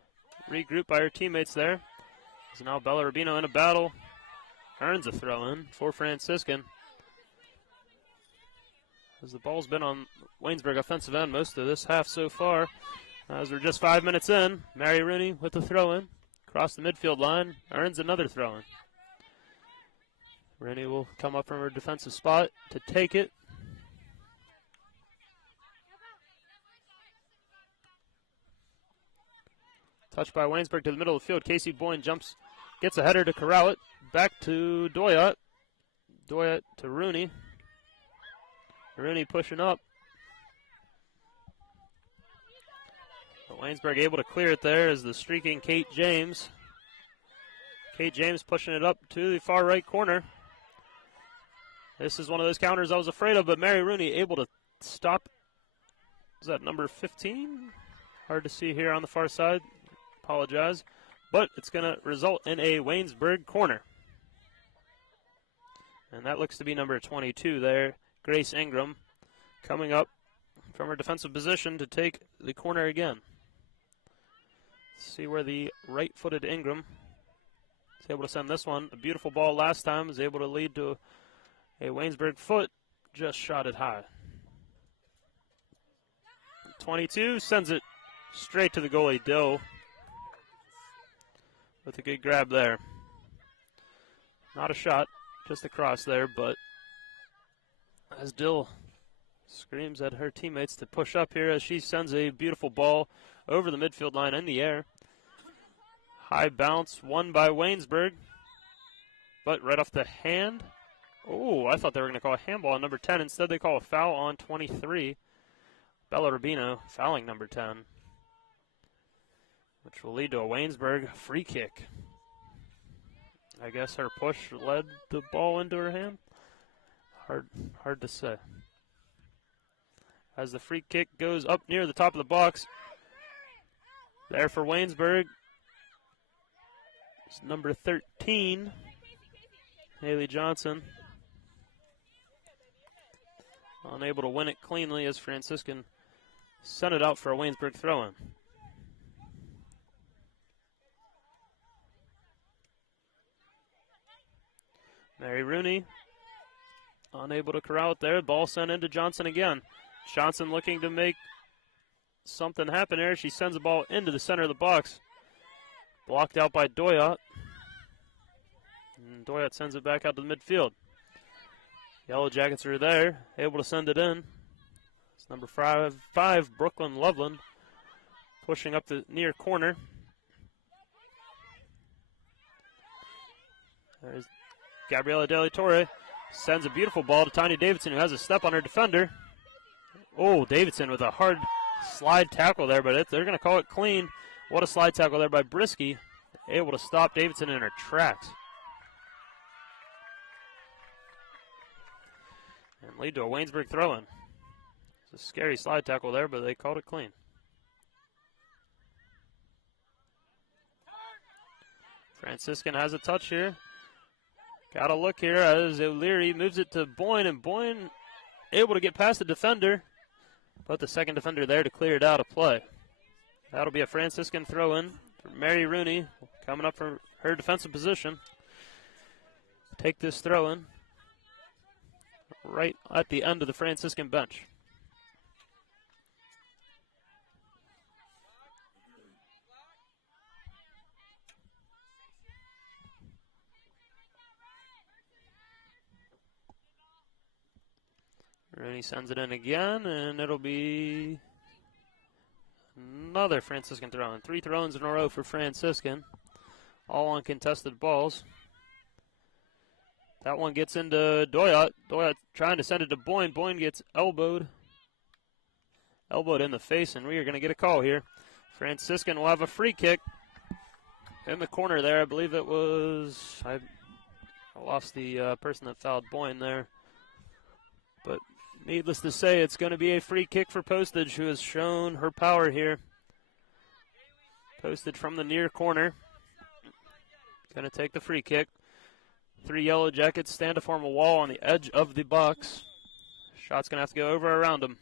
Regrouped by her teammates there. So now Bella Rubino in a battle. Earns a throw in for Franciscan. As the ball's been on Waynesburg offensive end most of this half so far. As we're just 5 minutes in, Mary Rooney with the throw in. Across the midfield line, earns another throw in. Rooney will come up from her defensive spot to take it. Touched by Waynesburg to the middle of the field. Casey Boyne jumps, gets a header to corral it. Back to Doyot. Doyot to Rooney. Rooney pushing up. But Waynesburg able to clear it there as the streaking Kate James. Kate James pushing it up to the far right corner. This is one of those counters I was afraid of, but Mary Rooney able to stop. Is that number 15? Hard to see here on the far side. Apologize. But it's going to result in a Waynesburg corner. And that looks to be number 22 there, Grace Ingram, coming up from her defensive position to take the corner again. See where the right-footed Ingram is able to send this one. A beautiful ball last time is able to lead to a Waynesburg foot, just shot it high. 22 sends it straight to the goalie, Dill, with a good grab there. Not a shot, just a cross there, but as Dill screams at her teammates to push up here as she sends a beautiful ball over the midfield line in the air. High bounce, won by Waynesburg, but right off the hand. Oh, I thought they were going to call a handball on number 10. Instead, they call a foul on 23. Bella Rubino fouling number 10, which will lead to a Waynesburg free kick. I guess her push led the ball into her hand. Hard to say. As the free kick goes up near the top of the box. There for Waynesburg. It's number 13, Haley Johnson. Unable to win it cleanly as Franciscan sent it out for a Waynesburg throw-in. Mary Rooney unable to corral it there. Ball sent into Johnson again. Johnson looking to make something happen here. She sends the ball into the center of the box. Blocked out by Doyot. And Doyot sends it back out to the midfield. Yellow Jackets are there, able to send it in. It's number 5, Brooklyn Loveland, pushing up the near corner. There's Gabriela Deli Torre. Sends a beautiful ball to Tanya Davidson, who has a step on her defender. Oh, Davidson with a hard slide tackle there, but they're going to call it clean. What a slide tackle there by Brisky. Able to stop Davidson in her tracks. And lead to a Waynesburg throw-in. It's a scary slide tackle there, but they called it clean. Franciscan has a touch here. Got a look here as O'Leary moves it to Boyne, and Boyne able to get past the defender, but the second defender there to clear it out of play. That'll be a Franciscan throw-in for Mary Rooney, coming up from her defensive position. Take this throw-in right at the end of the Franciscan bench. Rooney sends it in again, and it'll be another Franciscan throw-in. 3 throw-ins in a row for Franciscan, all uncontested balls. That one gets into Doyot. Doyot trying to send it to Boyne. Boyne gets elbowed in the face, and we are going to get a call here. Franciscan will have a free kick in the corner there. I believe it was, I lost the person that fouled Boyne there. But needless to say, it's going to be a free kick for Postage, who has shown her power here. Postage from the near corner. Going to take the free kick. 3 Yellow Jackets stand to form a wall on the edge of the box. Shot's going to have to go over around them.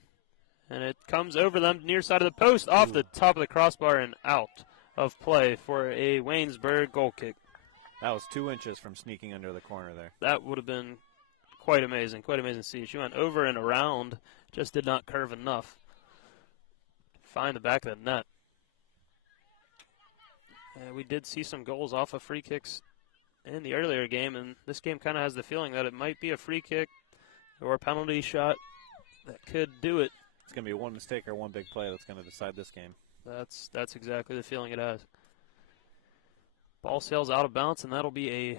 And it comes over them near side of the post, off the top of the crossbar and out of play for a Waynesburg goal kick. That was 2 inches from sneaking under the corner there. That would have been quite amazing to see. She went over and around, just did not curve enough to find the back of the net. And we did see some goals off of free kicks in the earlier game, and this game kind of has the feeling that it might be a free kick or a penalty shot that could do it. It's going to be one mistake or one big play that's going to decide this game. That's exactly the feeling it has. Ball sails out of bounds, and that'll be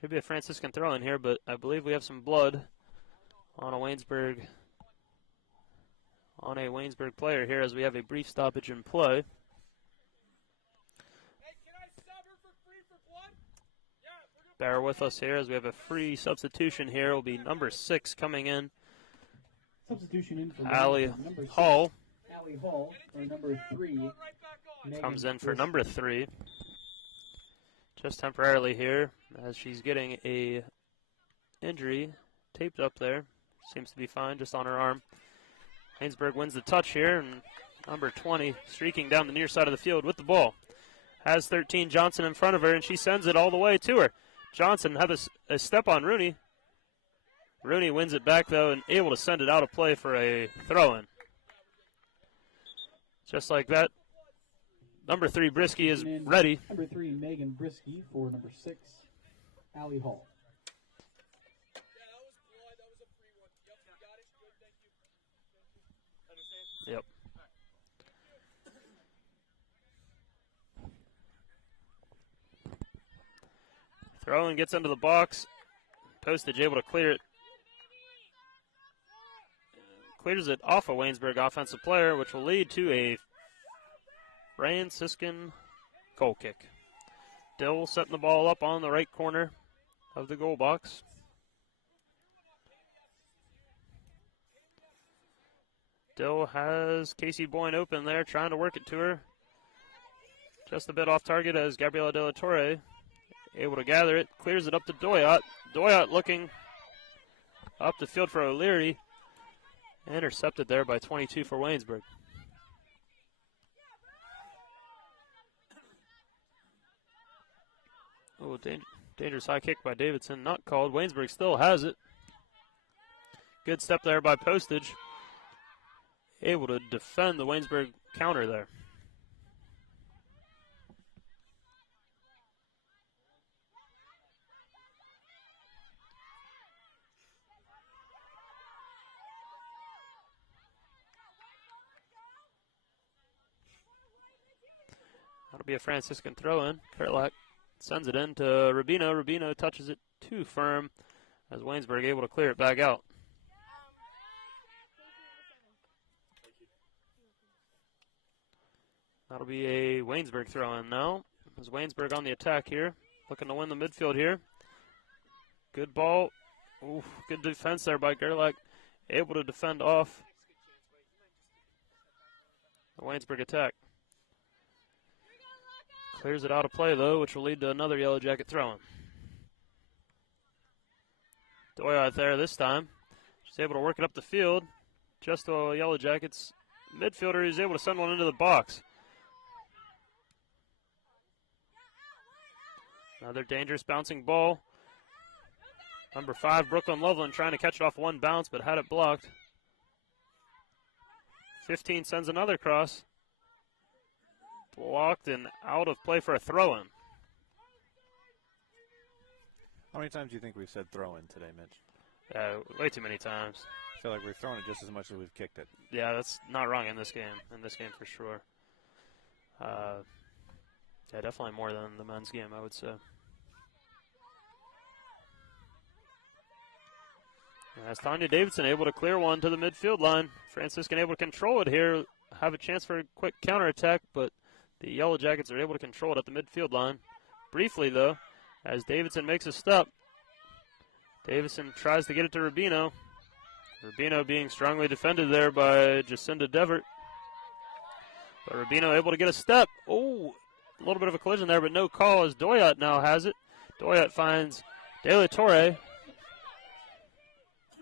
should be a Franciscan throw in here, but I believe we have some blood on a Waynesburg player here as we have a brief stoppage in play. Bear with us here as we have a free substitution here. It will be number 6 coming in. Substitution in for Allie number Hall. 6, Allie Hall, or number 3. Comes in for number 3. Just temporarily here as she's getting a injury taped up there. Seems to be fine, just on her arm. Waynesburg wins the touch here, and number 20 streaking down the near side of the field with the ball. Has 13 Johnson in front of her, and she sends it all the way to her. Johnson had a step on Rooney. Rooney wins it back, though, and able to send it out of play for a throw-in. Just like that, number 3, Brisky, is ready. Number 3, Megan Brisky, for number 6, Allie Hall. Yep. Throw-in gets into the box. Postage able to clear it. Clears it off a Waynesburg offensive player, which will lead to a Franciscan goal kick. Dill setting the ball up on the right corner of the goal box. Dill has Casey Boyne open there, trying to work it to her. Just a bit off target as Gabriela De La Torre able to gather it, clears it up to Doyot. Doyot looking up the field for O'Leary. Intercepted there by 22 for Waynesburg. Oh, dangerous high kick by Davidson, not called. Waynesburg still has it. Good step there by Postage. Able to defend the Waynesburg counter there. That'll be a Franciscan throw-in. Kurtlack sends it in to Rubino. Rubino touches it too firm as Waynesburg able to clear it back out. That'll be a Waynesburg throw-in now. As Waynesburg on the attack here, looking to win the midfield here. Good ball. Ooh, good defense there by Gerlach. Able to defend off the Waynesburg attack. Clears it out of play, though, which will lead to another Yellow Jacket throwing. Doyot there this time. She's able to work it up the field. Just a Yellow Jackets midfielder is able to send one into the box. Another dangerous bouncing ball. Number 5, Brooklyn Loveland, trying to catch it off one bounce, but had it blocked. 15 sends another cross. Blocked and out of play for a throw-in. How many times do you think we've said throw in today, Mitch? Way too many times. I feel like we've thrown it just as much as we've kicked it. Yeah, that's not wrong in this game. In this game for sure. Yeah, definitely more than the men's game, I would say. As Tanya Davidson able to clear one to the midfield line. Franciscan able to control it here. Have a chance for a quick counterattack, but the Yellow Jackets are able to control it at the midfield line. Briefly, though, as Davidson makes a step. Davidson tries to get it to Rubino. Rubino being strongly defended there by Jacinda Devert. But Rubino able to get a step. Oh, a little bit of a collision there, but no call as Doyot now has it. Doyot finds De La Torre.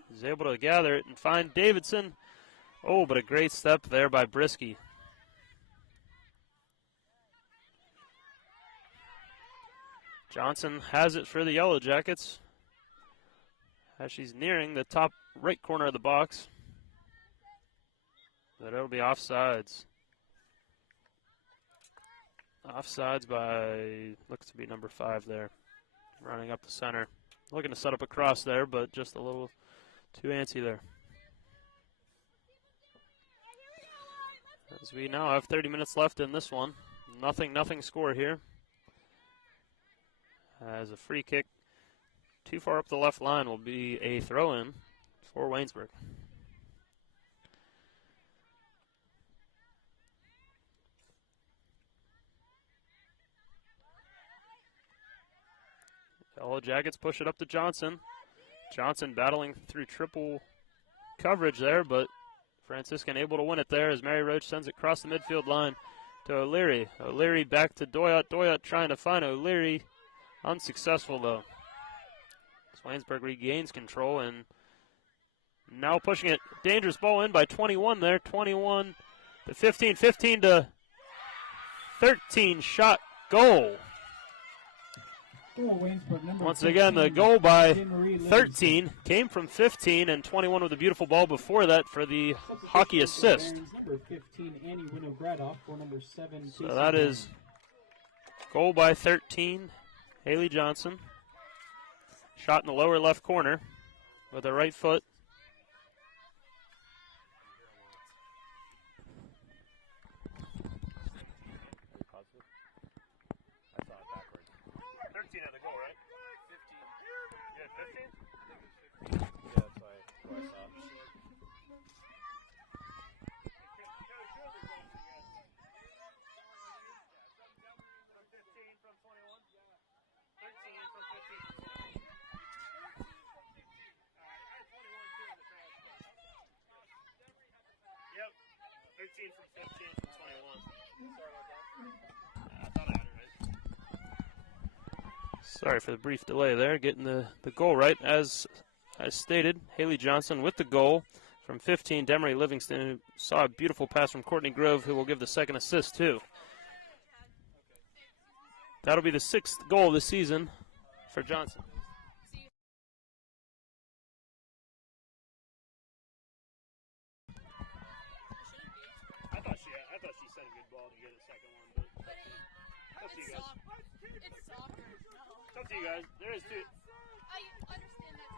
He's able to gather it and find Davidson. Oh, but a great step there by Brisky. Johnson has it for the Yellow Jackets as she's nearing the top right corner of the box. But it'll be offsides. Offsides by, looks to be number 5 there, running up the center. Looking to set up a cross there, but just a little too antsy there. As we now have 30 minutes left in this one. Nothing score here. As a free kick too far up the left line will be a throw-in for Waynesburg. Yellow Jackets push it up to Johnson. Johnson battling through triple coverage there, but Franciscan able to win it there as Mary Roach sends it across the midfield line to O'Leary. O'Leary back to Doyot. Doyot trying to find O'Leary. Unsuccessful, though. Waynesburg regains control and now pushing it. Dangerous ball in by 21 there. 21 to 15. 15 to 13. Shot goal. Once again, the goal by 13 came from 15, and 21 with a beautiful ball before that for the hockey assist. So that is goal by 13, Haley Johnson. Shot in the lower left corner with her right foot. Sorry for the brief delay there, getting the goal right. As stated, Haley Johnson with the goal from 15. Demery Livingston, who saw a beautiful pass from Courtney Grove, who will give the second assist too. That'll be the 6th goal this season for Johnson. I thought she set a good ball to get a second one, but up to you guys. It's soccer. No. It's up to you guys. There is two. I understand that.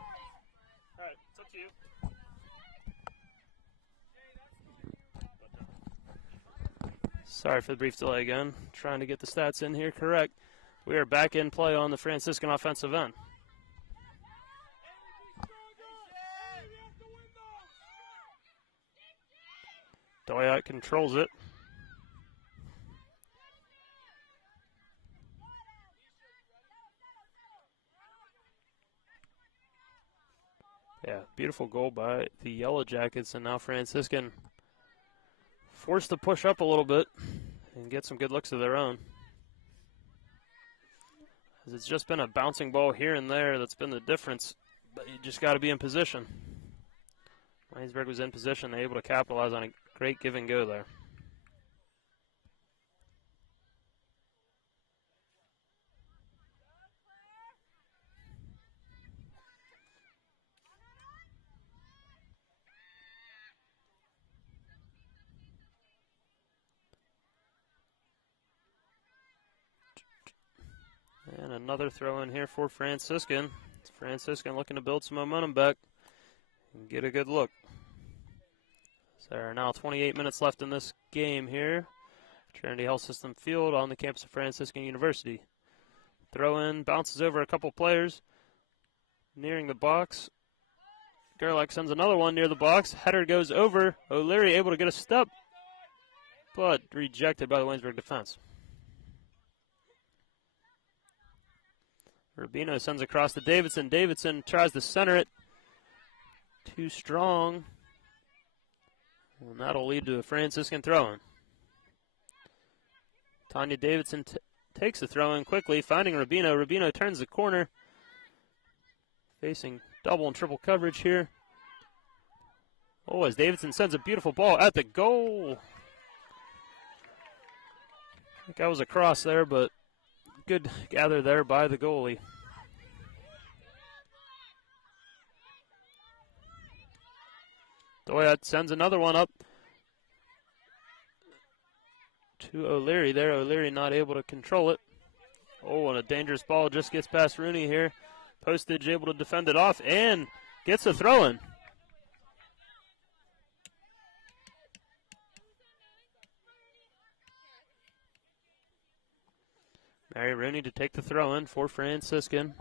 All right, it's up to you. Sorry for the brief delay again. Trying to get the stats in here correct. We are back in play on the Franciscan offensive end. Doyot controls it. Yeah, beautiful goal by the Yellow Jackets, and now Franciscan forced to push up a little bit and get some good looks of their own. As it's just been a bouncing ball here and there that's been the difference, but you just got to be in position. Waynesburg was in position, able to capitalize on a great give and go there. And another throw in here for Franciscan. It's Franciscan looking to build some momentum back and get a good look. So there are now 28 minutes left in this game here. Trinity Health System Field on the campus of Franciscan University. Throw in, bounces over a couple players. Nearing the box. Gerlach sends another one near the box. Header goes over. O'Leary able to get a step, but rejected by the Waynesburg defense. Rubino sends across to Davidson. Davidson tries to center it. Too strong. And that'll lead to a Franciscan throw-in. Tanya Davidson takes the throw-in quickly, finding Rubino. Rubino turns the corner. Facing double and triple coverage here. Oh, as Davidson sends a beautiful ball at the goal. I think I was across there, but good gather there by the goalie. Doyat sends another one up to O'Leary there. O'Leary not able to control it. Oh, and a dangerous ball just gets past Rooney here. Postage able to defend it off and gets a throw-in. Mary Rooney to take the throw-in for Franciscan.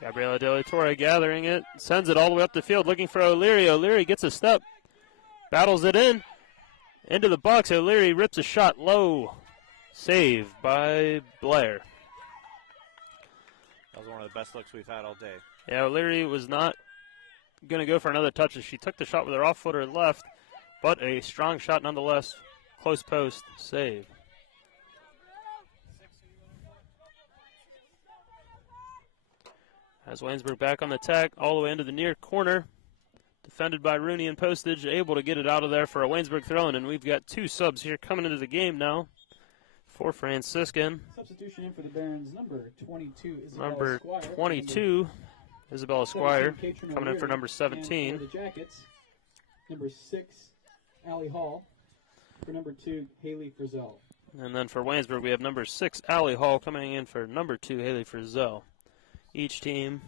Gabriela De La Torre gathering it, sends it all the way up the field, looking for O'Leary. O'Leary gets a step, battles it in, into the box. O'Leary rips a shot low. Save by Blair. That was one of the best looks we've had all day. Yeah, O'Leary was not going to go for another touch as she took the shot with her off footer left, but a strong shot nonetheless. Close post save. As Waynesburg back on the attack, all the way into the near corner. Defended by Rooney and Postage, able to get it out of there for a Waynesburg throw-in, and we've got two subs here coming into the game now for Franciscan. Substitution in for the Barons, number 22, Isabella Number Squire. 22, Isabella Squire, 17, Katrin coming in for O'Leary. number 17. And for the Jackets, number 6, Allie Hall. For number 2, Haley Frizzell. And then for Waynesburg, we have number 6, Allie Hall, coming in for number 2, Haley Frizzell. Each team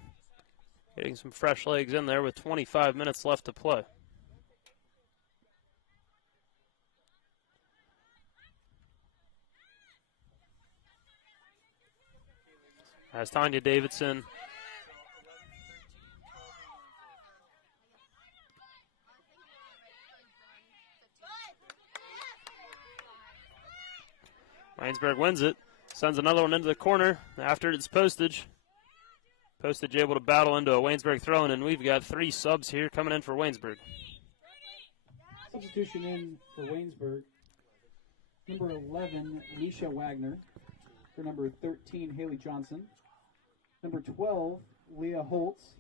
getting some fresh legs in there with 25 minutes left to play. As Tanya Davidson Waynesburg wins it, sends another one into the corner. After it's Postage. Postage able to battle into a Waynesburg throw-in, and we've got three subs here coming in for Waynesburg. Substitution in for Waynesburg, number 11, Leisha Wagner. For number 13, Haley Johnson. Number 12, Leah Holtz.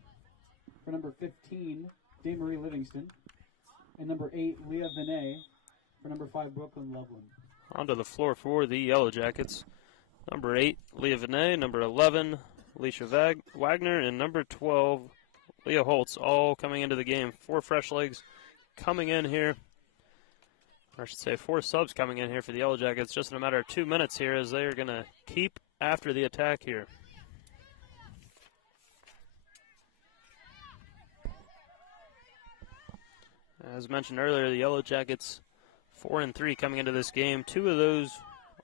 For number 15, Daymarie Livingston. And number 8, Leah Vinay. For number 5, Brooklyn Loveland. Onto the floor for the Yellow Jackets. Number 8, Leah Vinay. Number 11, Leisha Wagner. And number 12, Leah Holtz, all coming into the game. Four fresh legs coming in here. Or I should say 4 subs coming in here for the Yellow Jackets. Just in a matter of 2 minutes here as they are going to keep after the attack here. As mentioned earlier, the Yellow Jackets 4-3 coming into this game. 2 of those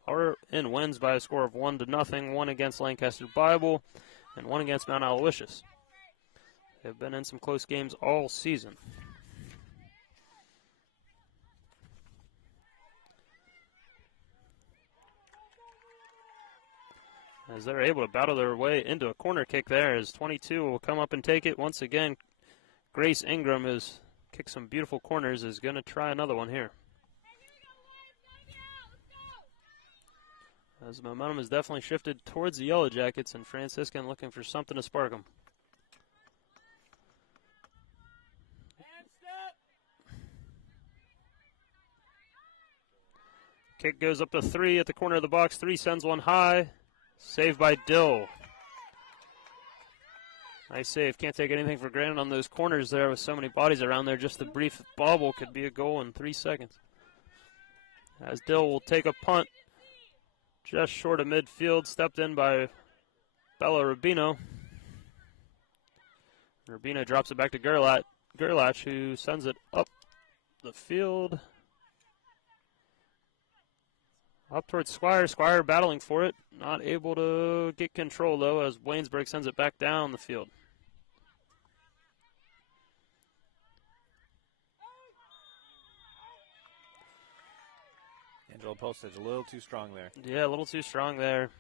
are in wins by a score of 1-0. One against Lancaster Bible and one against Mount Aloysius. They've been in some close games all season. As they're able to battle their way into a corner kick there, as 22 will come up and take it. Once again, Grace Ingram is kicked some beautiful corners, is going to try another one here. As the momentum has definitely shifted towards the Yellow Jackets, and Franciscan looking for something to spark them. Kick goes up to 3 at the corner of the box. 3 sends one high. Saved by Dill. Nice save. Can't take anything for granted on those corners there with so many bodies around there. Just a brief bobble could be a goal in 3 seconds. As Dill will take a punt just short of midfield. Stepped in by Bella Rubino. Rubino drops it back to Gerlach, who sends it up the field. Up towards Squire. Squire battling for it. Not able to get control, though, as Waynesburg sends it back down the field. Angelo Postage a little too strong there. Yeah, a little too strong there.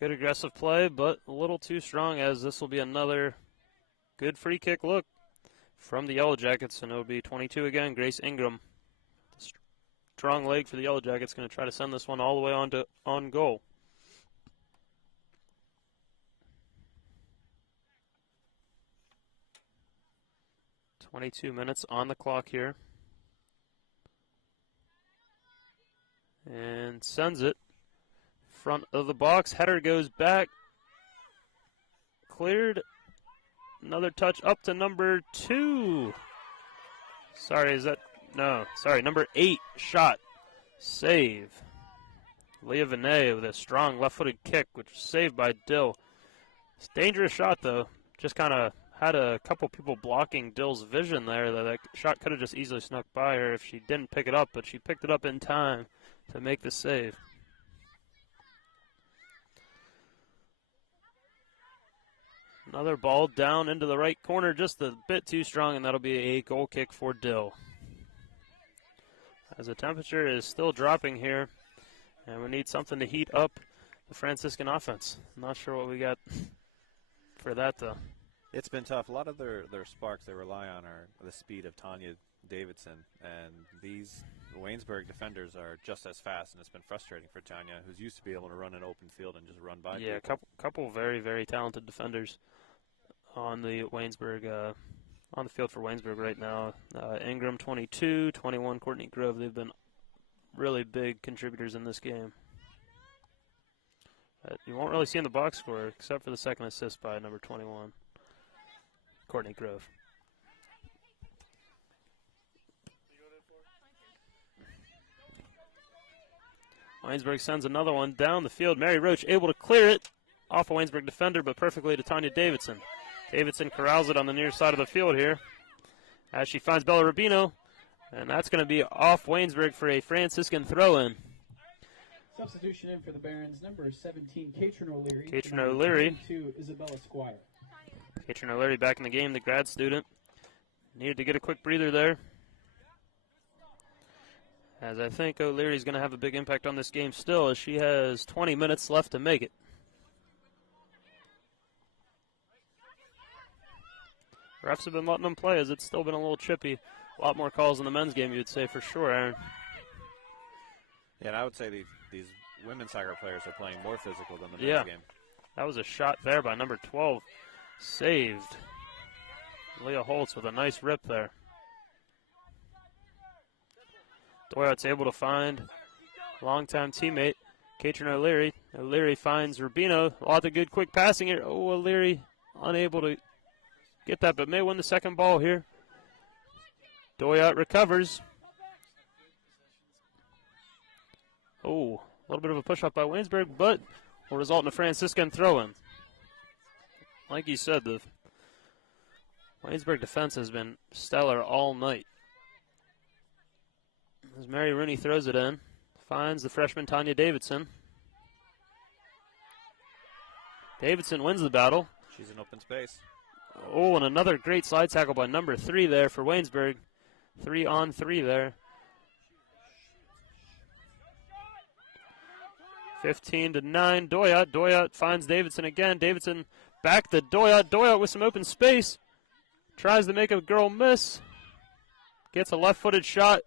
Good aggressive play, but a little too strong, as this will be another good free kick look from the Yellow Jackets, and it will be 22 again. Grace Ingram. Strong leg for the Yellow Jackets, going to try to send this one all the way on goal. .22 minutes on the clock here. And sends it. Front of the box. Header goes back. Cleared. Another touch up to number 2. Sorry, is that... No, sorry, number 8 shot. Save. Leah Vinay with a strong left-footed kick, which was saved by Dill. It's a dangerous shot, though. Just kind of had a couple people blocking Dill's vision there. That shot could have just easily snuck by her if she didn't pick it up, but she picked it up in time to make the save. Another ball down into the right corner, just a bit too strong, and that'll be a goal kick for Dill. As the temperature is still dropping here, and we need something to heat up the Franciscan offense. I'm not sure what we got for that, though. It's been tough. A lot of their sparks they rely on are the speed of Tanya Davidson, and these Waynesburg defenders are just as fast, and it's been frustrating for Tanya, who's used to be able to run an open field and just run by. Yeah, a couple very, very talented defenders on the Waynesburg on the field for Waynesburg right now. Ingram 22, 21 Courtney Grove. They've been really big contributors in this game. You won't really see in the box score except for the second assist by number 21, Courtney Grove. Waynesburg sends another one down the field. Mary Roach able to clear it off a Waynesburg defender, but perfectly to Tanya Davidson. Davidson corrals it on the near side of the field here as she finds Bella Rubino, and that's going to be off Waynesburg for a Franciscan throw-in. Substitution in for the Barons, number 17, Katrin O'Leary. Katrin O'Leary. 22, Isabella Squire. Katrin O'Leary back in the game, the grad student. Needed to get a quick breather there, as I think O'Leary's going to have a big impact on this game still, as she has 20 minutes left to make it. Refs have been letting them play, as it's still been a little chippy. A lot more calls in the men's game, you would say, for sure, Aaron. Yeah, and I would say these women's soccer players are playing more physical than the men's game. That was a shot there by number 12. Saved. Leah Holtz with a nice rip there. Doyot's able to find longtime teammate, Katrin O'Leary. O'Leary finds Rubino. A lot of good quick passing here. Oh, O'Leary unable to get that, but may win the second ball here. Doyot recovers. Oh, a little bit of a push-up by Waynesburg, but will result in a Franciscan throw-in. Like you said, the Waynesburg defense has been stellar all night. As Mary Rooney throws it in, finds the freshman Tanya Davidson. Davidson wins the battle. She's in open space. Oh, and another great slide tackle by number 3 there for Waynesburg. 3-on-3 there. 15-9, Doyot. Doyot finds Davidson again. Davidson back to Doyot. Doyot with some open space. Tries to make a girl miss. gets a left-footed shot.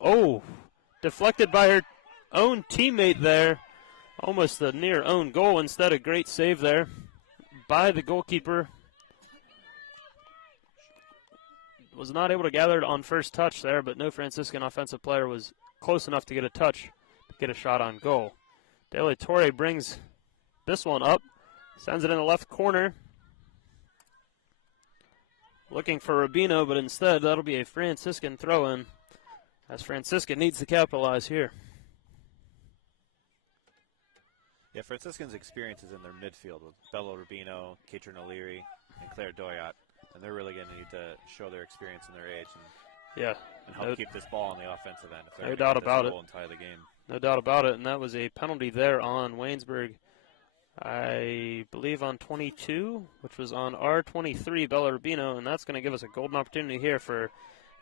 Oh, deflected by her own teammate there. Almost a near own goal instead. A great save there by the goalkeeper. Was not able to gather it on first touch there, but no Franciscan offensive player was close enough to get a touch to get a shot on goal. De La Torre brings this one up, sends it in the left corner. Looking for Rubino, but instead that'll be a Franciscan throw-in, as Franciscan needs to capitalize here. Yeah, Franciscan's experience is in their midfield with Bella Rubino, Katrin O'Leary, and Claire Doyat, and they're really going to need to show their experience and their age and help keep this ball on the offensive end. If they're no doubt about it. And tie the game. No doubt about it, and that was a penalty there on Waynesburg. I believe on 22, which was on R23, Bella Rubino, and that's going to give us a golden opportunity here for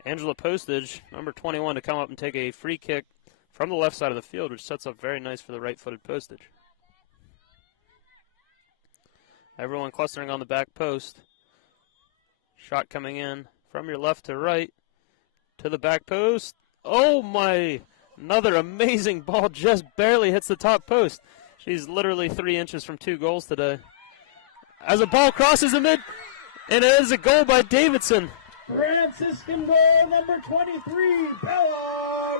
Angela Postage, number 21, to come up and take a free kick from the left side of the field, which sets up very nice for the right-footed Postage. Everyone clustering on the back post. Shot coming in from your left to right to the back post. Oh my! Another amazing ball just barely hits the top post. She's literally 3 inches from 2 goals today. As a ball crosses the mid, and it is a goal by Davidson. Franciscan goal number 23, Bella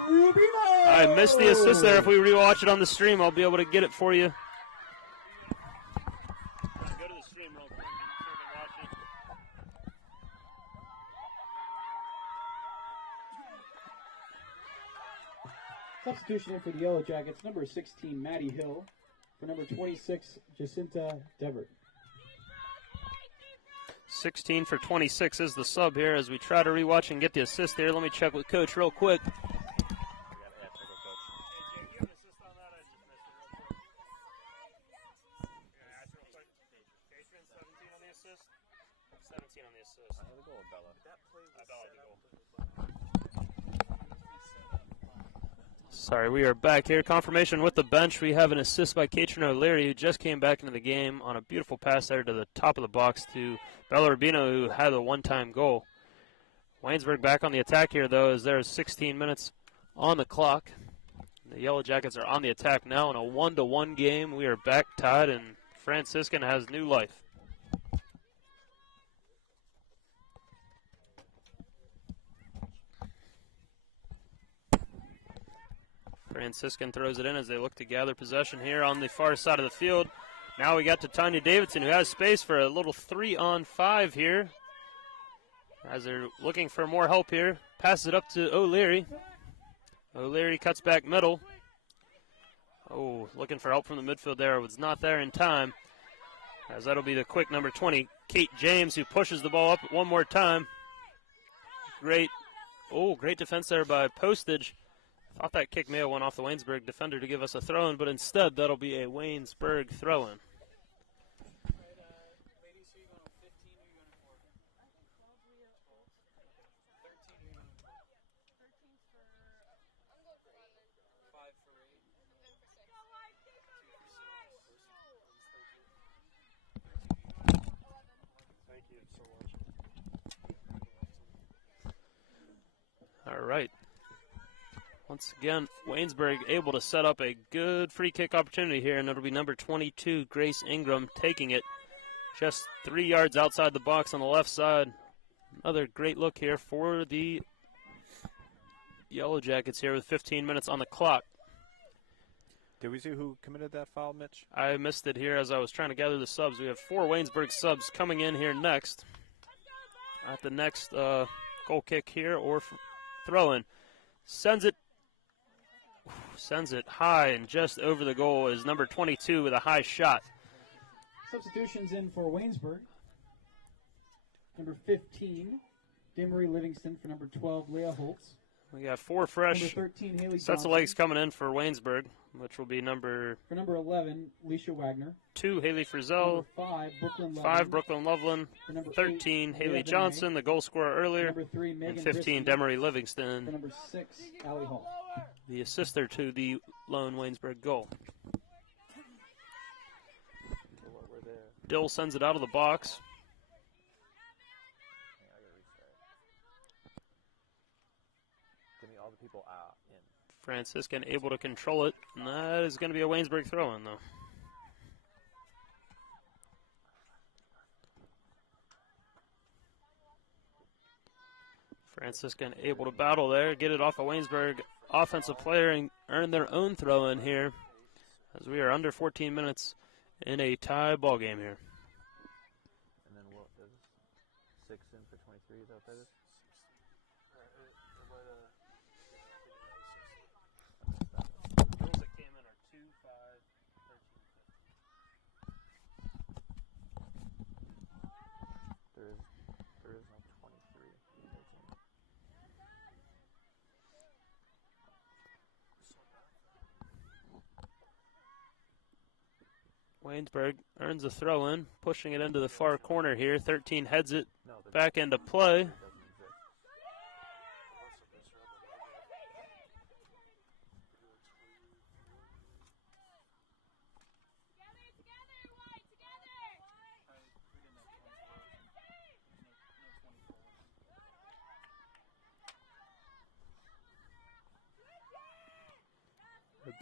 Rubino. I missed the assist there. If we rewatch it on the stream, I'll be able to get it for you. Go to the stream real quick so we can watch it. Substitution in for the Yellow Jackets, number 16, Maddie Hill. For number 26, Jacinta Devert. 16 for 26 is the sub here as we try to rewatch and get the assist here. Let me check with Coach real quick. Sorry, we are back here. Confirmation with the bench. We have an assist by Katrin O'Leary, who just came back into the game on a beautiful pass there to the top of the box to Bella Rubino, who had a one-time goal. Waynesburg back on the attack here, though, as there's 16 minutes on the clock. The Yellow Jackets are on the attack now in a 1-1 game. We are back tied, and Franciscan has new life. Franciscan throws it in as they look to gather possession here on the far side of the field. Now we got to Tanya Davidson, who has space for a little 3-on-5 here. As they're looking for more help here. Passes it up to O'Leary. O'Leary cuts back middle. Oh, looking for help from the midfield there. Was not there in time. As that'll be the quick number 20, Kate James, who pushes the ball up one more time. Great defense there by Postage. Thought that kick may have went off the Waynesburg defender to give us a throw-in, but instead that'll be a Waynesburg throw-in. All right. Once again, Waynesburg able to set up a good free kick opportunity here, and it'll be number 22, Grace Ingram, taking it just 3 yards outside the box on the left side. Another great look here for the Yellow Jackets here with 15 minutes on the clock. Did we see who committed that foul, Mitch? I missed it here as I was trying to gather the subs. We have 4 Waynesburg subs coming in here next. At the next goal kick here or throw-in. Sends it high and just over the goal is number 22 with a high shot. Substitutions in for Waynesburg. Number 15, Demery Livingston. For number 12, Leah Holtz. We got 4 fresh Number 13, Haley sets Johnson. of legs coming in for Waynesburg, which will be number... For number 11, Leisha Wagner. 2, Haley Frizzell. Number 5, Brooklyn Loveland. 5, Brooklyn Loveland. For number 13, 8, Haley Leah Johnson, the goal scorer earlier. Number 3, Megan And 15, Brisky. Demery For Livingston, number 6, Allie Hall. the assister to the lone Waynesburg goal. Dill sends it out of the box. Franciscan able to control it, and that is going to be a Waynesburg throw-in, though. Franciscan able to battle there, get it off a Waynesburg offensive player and earn their own throw-in here, as we are under 14 minutes in a tie ball game here. And then what is 6 in for 23? Is that what that is? Girls that came in are 2, 5, 13, 15. There is no 23. Waynesburg earns a throw-in, pushing it into the far corner here. 13 heads it No, the back into play. doesn't exist.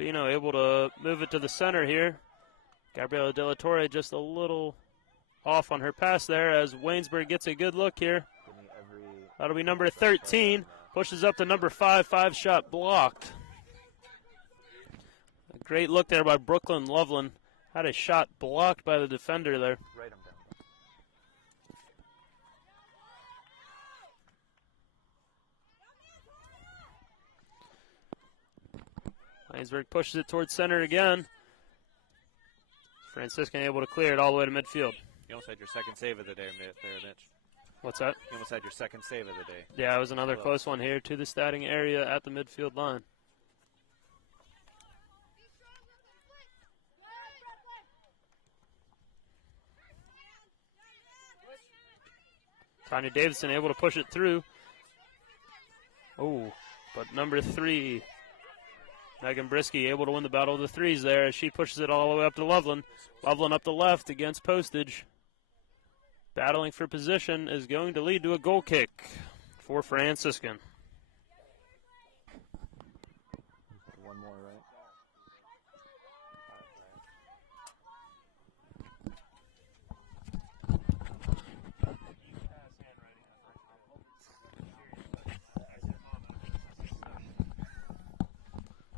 Rubino able to move it to the center here. Gabriela De La Torre just a little off on her pass there as Waynesburg gets a good look here. Give me every That'll be number 13. Pushes up to number 5. 5-shot blocked. A great look there by Brooklyn Loveland. Had a shot blocked by the defender there. write them down. Waynesburg pushes it towards center again. Franciscan able to clear it all the way to midfield. You almost had your second save of the day there, Mitch. What's that? You almost had your second save of the day. Yeah, it was another close one here to the starting area at the midfield line. Tanya Davidson able to push it through. Oh, but number 3, Megan Brisky, able to win the battle of the threes there as she pushes it all the way up to Loveland. Loveland up the left against Postage. Battling for position is going to lead to a goal kick for Franciscan. One more, right?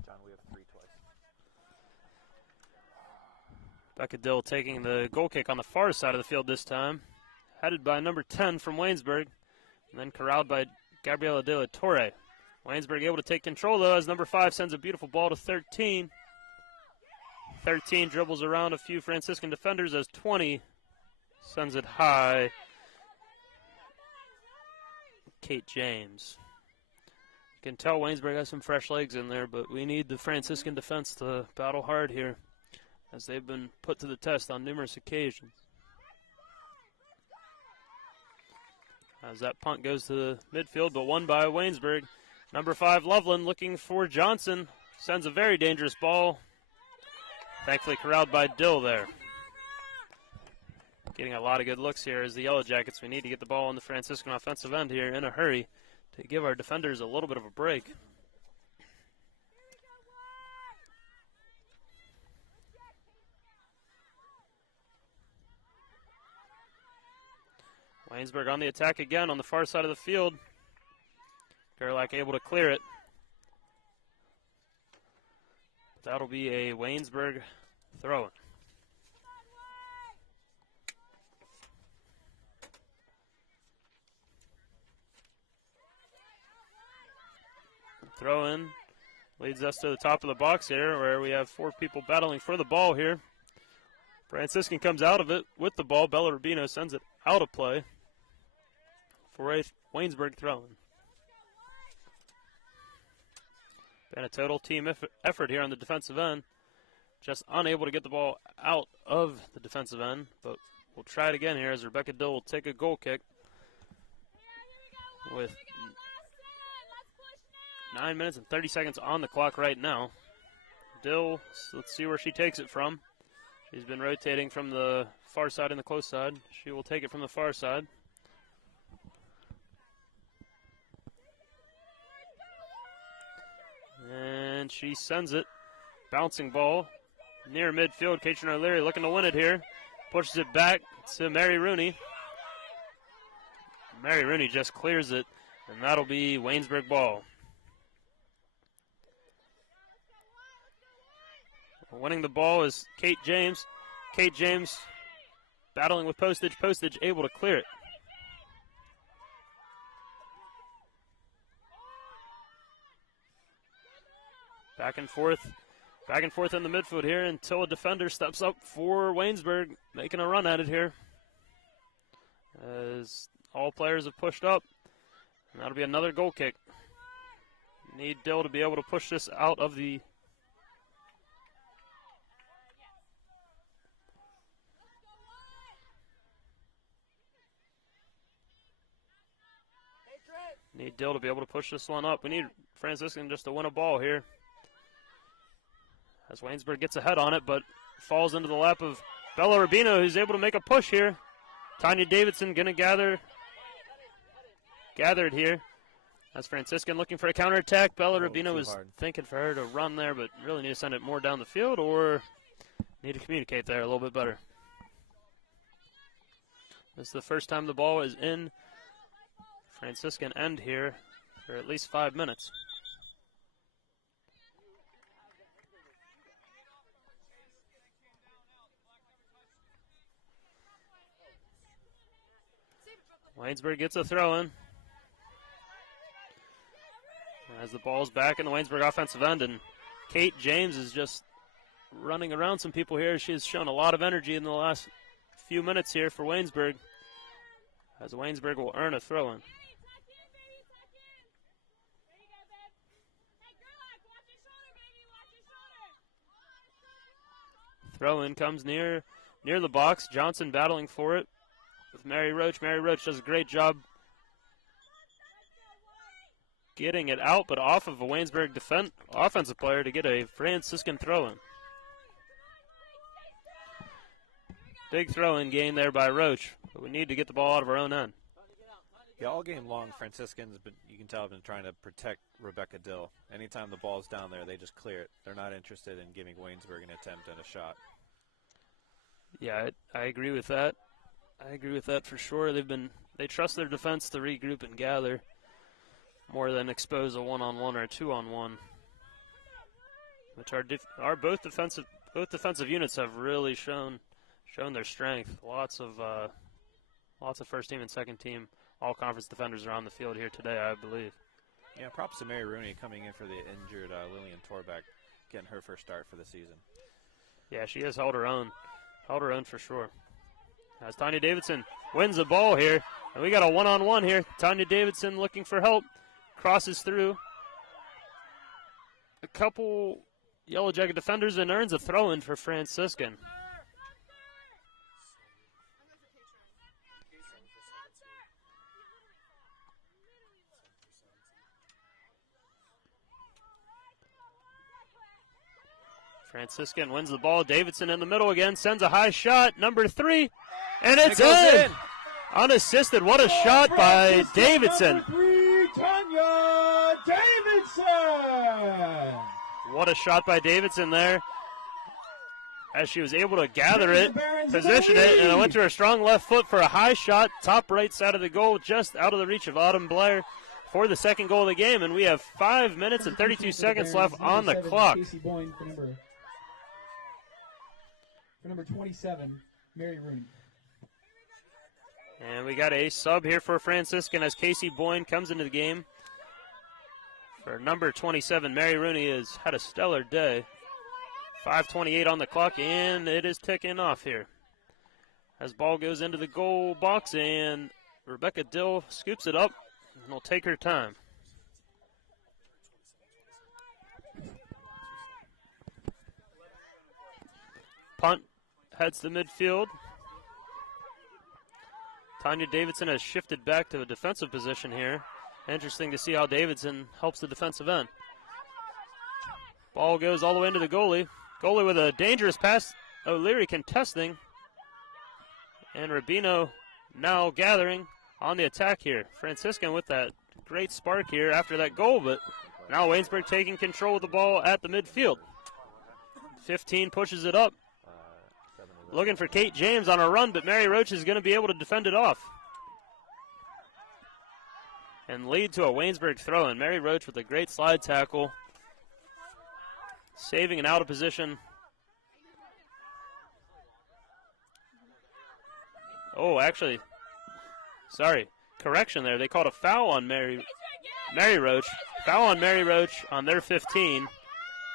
John, we have 3 twice. Becca Dill taking the goal kick on the far side of the field this time. Headed by number 10 from Waynesburg. And then corralled by Gabriela De La Torre. Waynesburg able to take control, though, as number 5 sends a beautiful ball to 13. 13 dribbles around a few Franciscan defenders as 20 sends it high. Kate James. You can tell Waynesburg has some fresh legs in there, but we need the Franciscan defense to battle hard here, as they've been put to the test on numerous occasions. As that punt goes to the midfield, but won by Waynesburg. Number 5, Loveland, looking for Johnson. Sends a very dangerous ball. Thankfully corralled by Dill there. Getting a lot of good looks here as the Yellow Jackets. We need to get the ball on the Franciscan offensive end here in a hurry to give our defenders a little bit of a break. Waynesburg on the attack again on the far side of the field. Gerlach able to clear it. That'll be a Waynesburg throw-in. Throw-in leads us to the top of the box here, where we have 4 people battling for the ball here. Franciscan comes out of it with the ball. Bella Rubino sends it out of play for a Waynesburg throw-in. Been a total team effort here on the defensive end. Just unable to get the ball out of the defensive end, but we'll try it again here as Rebecca Dill will take a goal kick with 9 minutes and 30 seconds on the clock right now. Dill, let's see where she takes it from. She's been rotating from the far side and the close side. She will take it from the far side. And she sends it. Bouncing ball near midfield. Katrin O'Leary looking to win it here. Pushes it back to Mary Rooney. Mary Rooney just clears it, and that'll be Waynesburg ball. Winning the ball is Kate James. Kate James battling with Postage. Postage able to clear it. Back and forth in the midfield here until a defender steps up for Waynesburg, making a run at it here. As all players have pushed up, and that'll be another goal kick. Need Dill to be able to push this out of the one up. We need Franciscan just to win a ball here. As Waynesburg gets ahead on it, but falls into the lap of Bella Rubino, who's able to make a push here. Tanya Davidson going to gather it here. As Franciscan looking for a counterattack. Bella Rubino was thinking for her to run there, but really need to send it more down the field or need to communicate there a little bit better. This is the first time the ball is in Franciscan end here for at least 5 minutes. Waynesburg gets a throw in. As the ball's back in the Waynesburg offensive end, and Kate James is just running around some people here. She's shown a lot of energy in the last few minutes here for Waynesburg, as Waynesburg will earn a throw in. Throw in comes near the box. Johnson battling for it with Mary Roach. Mary Roach does a great job getting it out, but off of a Waynesburg offensive player to get a Franciscan throw-in. Big throw-in gain there by Roach, but we need to get the ball out of our own end. Yeah, all game long, Franciscans, but you can tell, have been trying to protect Rebecca Dill. Anytime the ball's down there, they just clear it. They're not interested in giving Waynesburg an attempt and a shot. Yeah, I agree with that. I agree with that for sure. They trust their defense to regroup and gather more than expose a one-on-one or a two-on-one, which are both defensive units have really shown their strength. Lots of first team and second team all conference defenders are on the field here today, I believe. Yeah, props to Mary Rooney coming in for the injured Lillian Torbeck, getting her first start for the season. Yeah, she has held her own for sure. As Tanya Davidson wins the ball here, and we got a one-on-one here. Tanya Davidson looking for help, crosses through a couple Yellow Jacket defenders and earns a throw-in for Franciscan. Franciscan wins the ball. Davidson in the middle again, sends a high shot, number 3, and it's in. Unassisted. What a shot by Davidson. Number 3, Tanya Davidson. What a shot by Davidson there, as she was able to gather it, position it, and it went to her strong left foot for a high shot, top right side of the goal, just out of the reach of Autumn Blair for the second goal of the game, and we have 5 minutes and 32 seconds left on the clock. Casey Boyne for number 27, Mary Rooney. And we got a sub here for Franciscan as Casey Boyne comes into the game. For number 27, Mary Rooney has had a stellar day. 5:28 on the clock, and it is ticking off here. As ball goes into the goal box, and Rebecca Dill scoops it up, and will take her time. Punt heads to midfield. Tanya Davidson has shifted back to a defensive position here. Interesting to see how Davidson helps the defensive end. Ball goes all the way into the goalie. Goalie with a dangerous pass. O'Leary contesting. And Rubino now gathering on the attack here. Franciscan with that great spark here after that goal, but Now Waynesburg taking control of the ball at the midfield. 15 pushes it up. Looking for Kate James on a run, but Mary Roach is going to be able to defend it off. And lead to a Waynesburg throw-in. Mary Roach with a great slide tackle. Saving an out of position. Oh, actually, sorry, correction there. They called a foul on Mary Roach. Foul on Mary Roach on their 15,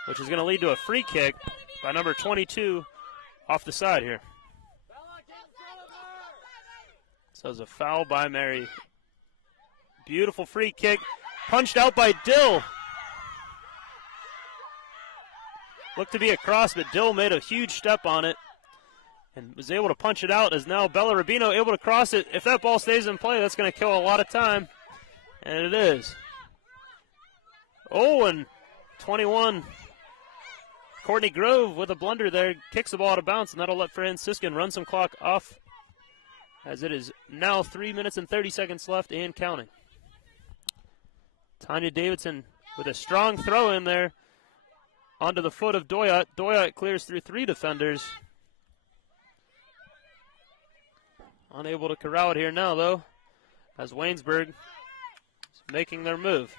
which is going to lead to a free kick by number 22 off the side here. So it's a foul by Mary. Beautiful free kick, punched out by Dill. Looked to be a cross, but Dill made a huge step on it and was able to punch it out, as now Bella Rubino able to cross it. If that ball stays in play, that's going to kill a lot of time, and it is. Oh, and 21, Courtney Grove with a blunder there, kicks the ball out of bounds, and that'll let Franciscan run some clock off, as it is now 3 minutes and 30 seconds left and counting. Tanya Davidson with a strong throw in there onto the foot of Doyot. Doyot clears through 3 defenders. Unable to corral it here now, though, as Waynesburg is making their move.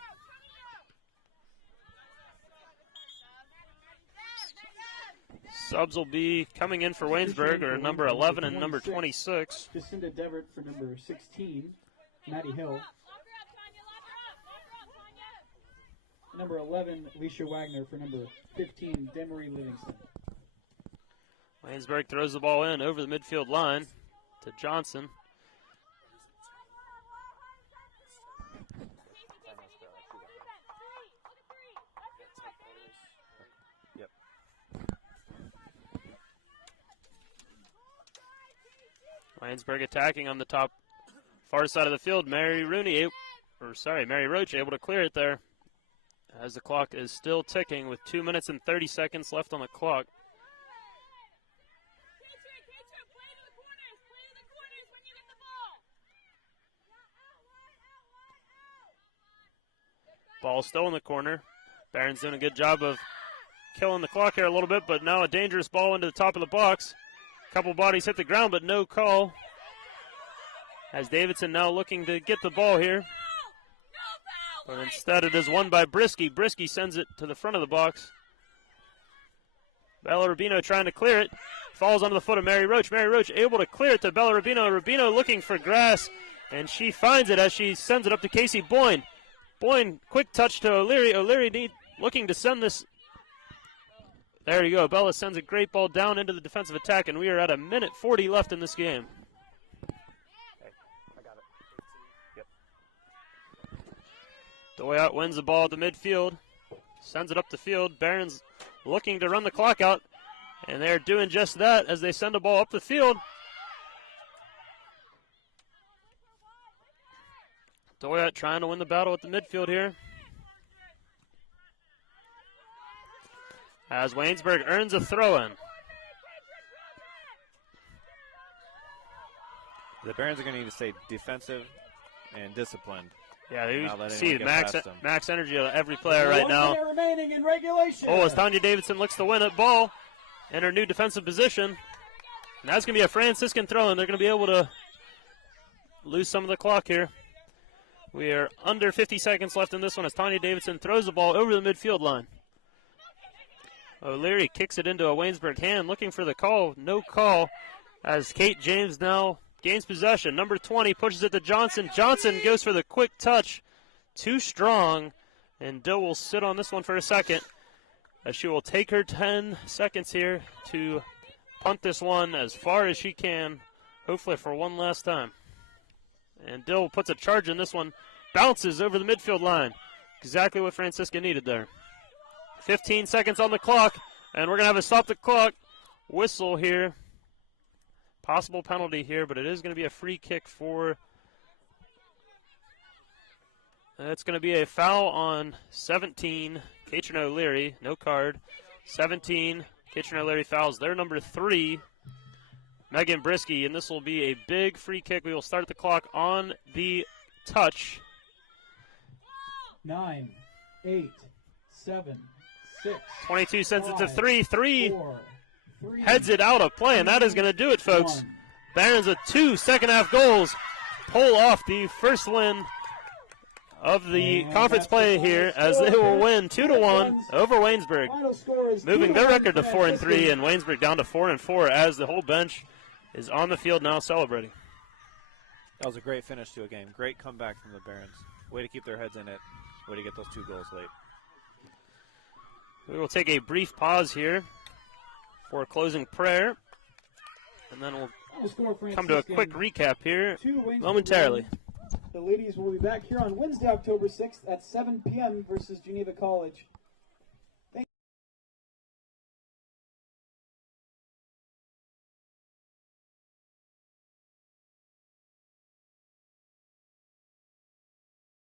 Subs will be coming in for Waynesburg, or number 11 and number 26. Jacinda Devert for number 16, Maddie Hill. Number 11, Alicia Wagner for number 15, Demery Livingston. Waynesburg throws the ball in over the midfield line to Johnson. Yep. Waynesburg attacking on the top far side of the field. Mary Roach able to clear it there, as the clock is still ticking with 2 minutes and 30 seconds left on the clock. Ball still in the corner. Barron's doing a good job of killing the clock here a little bit, but now a dangerous ball into the top of the box. A couple bodies hit the ground, but no call, as Davidson now looking to get the ball here. But instead it is won by Brisky. Brisky sends it to the front of the box. Bella Rubino trying to clear it. Falls onto the foot of Mary Roach. Mary Roach able to clear it to Bella Rubino. Rubino looking for grass, and she finds it as she sends it up to Casey Boyne. Boyne, quick touch to O'Leary. O'Leary looking to send this. There you go. Bella sends a great ball down into the defensive attack, and we are at a minute 40 left in this game. Doyot wins the ball at the midfield, sends it up the field. Barron's looking to run the clock out, and they're doing just that as they send the ball up the field. Doyot trying to win the battle at the midfield here, as Waynesburg earns a throw-in. The Barons are going to need to stay defensive and disciplined. Yeah, you Not let see anyone get past them. max energy of every player right now. 1 minute remaining in regulation. Oh, as Tanya Davidson looks to win it ball in her new defensive position. And that's going to be a Franciscan throw-in. They're going to be able to lose some of the clock here. We are under 50 seconds left in this one as Tanya Davidson throws the ball over the midfield line. O'Leary kicks it into a Waynesburg hand, looking for the call. No call, as Kate James now gains possession. Number 20 pushes it to Johnson. Johnson goes for the quick touch. Too strong, and Dill will sit on this one for a second, as she will take her 10 seconds here to punt this one as far as she can, hopefully for one last time. And Dill puts a charge in this one, bounces over the midfield line. Exactly what Franciscan needed there. 15 seconds on the clock, and we're going to have a stop the clock whistle here. Possible penalty here, but it is going to be a free kick for... It's going to be a foul on 17, Katrin O'Leary, no card. 17, Katrin O'Leary fouls their number 3, Megan Brisky, and this will be a big free kick. We will start the clock on the touch. 9, 8, 7, 6. 22 sends it to 5, 3. 3 4, 3, heads it out of play, and that is going to do it, folks. 1. Barons with 2 second-half goals pull off the first win of the And conference that's play the here final as they score. will win 2-1 over Waynesburg, Final score is moving 2-1 their record to Franciscan. 4-3, and Waynesburg down to 4-4 as the whole bench is on the field now celebrating. That was a great finish to a game. Great comeback from the Barons. Way to keep their heads in it. Way to get those 2 goals late. We will take a brief pause here for a closing prayer, and then we'll Final score, come to a Franciscan, quick recap here 2 Waynesburg momentarily. 1. The ladies will be back here on Wednesday, October 6th at 7 p.m. versus Geneva College.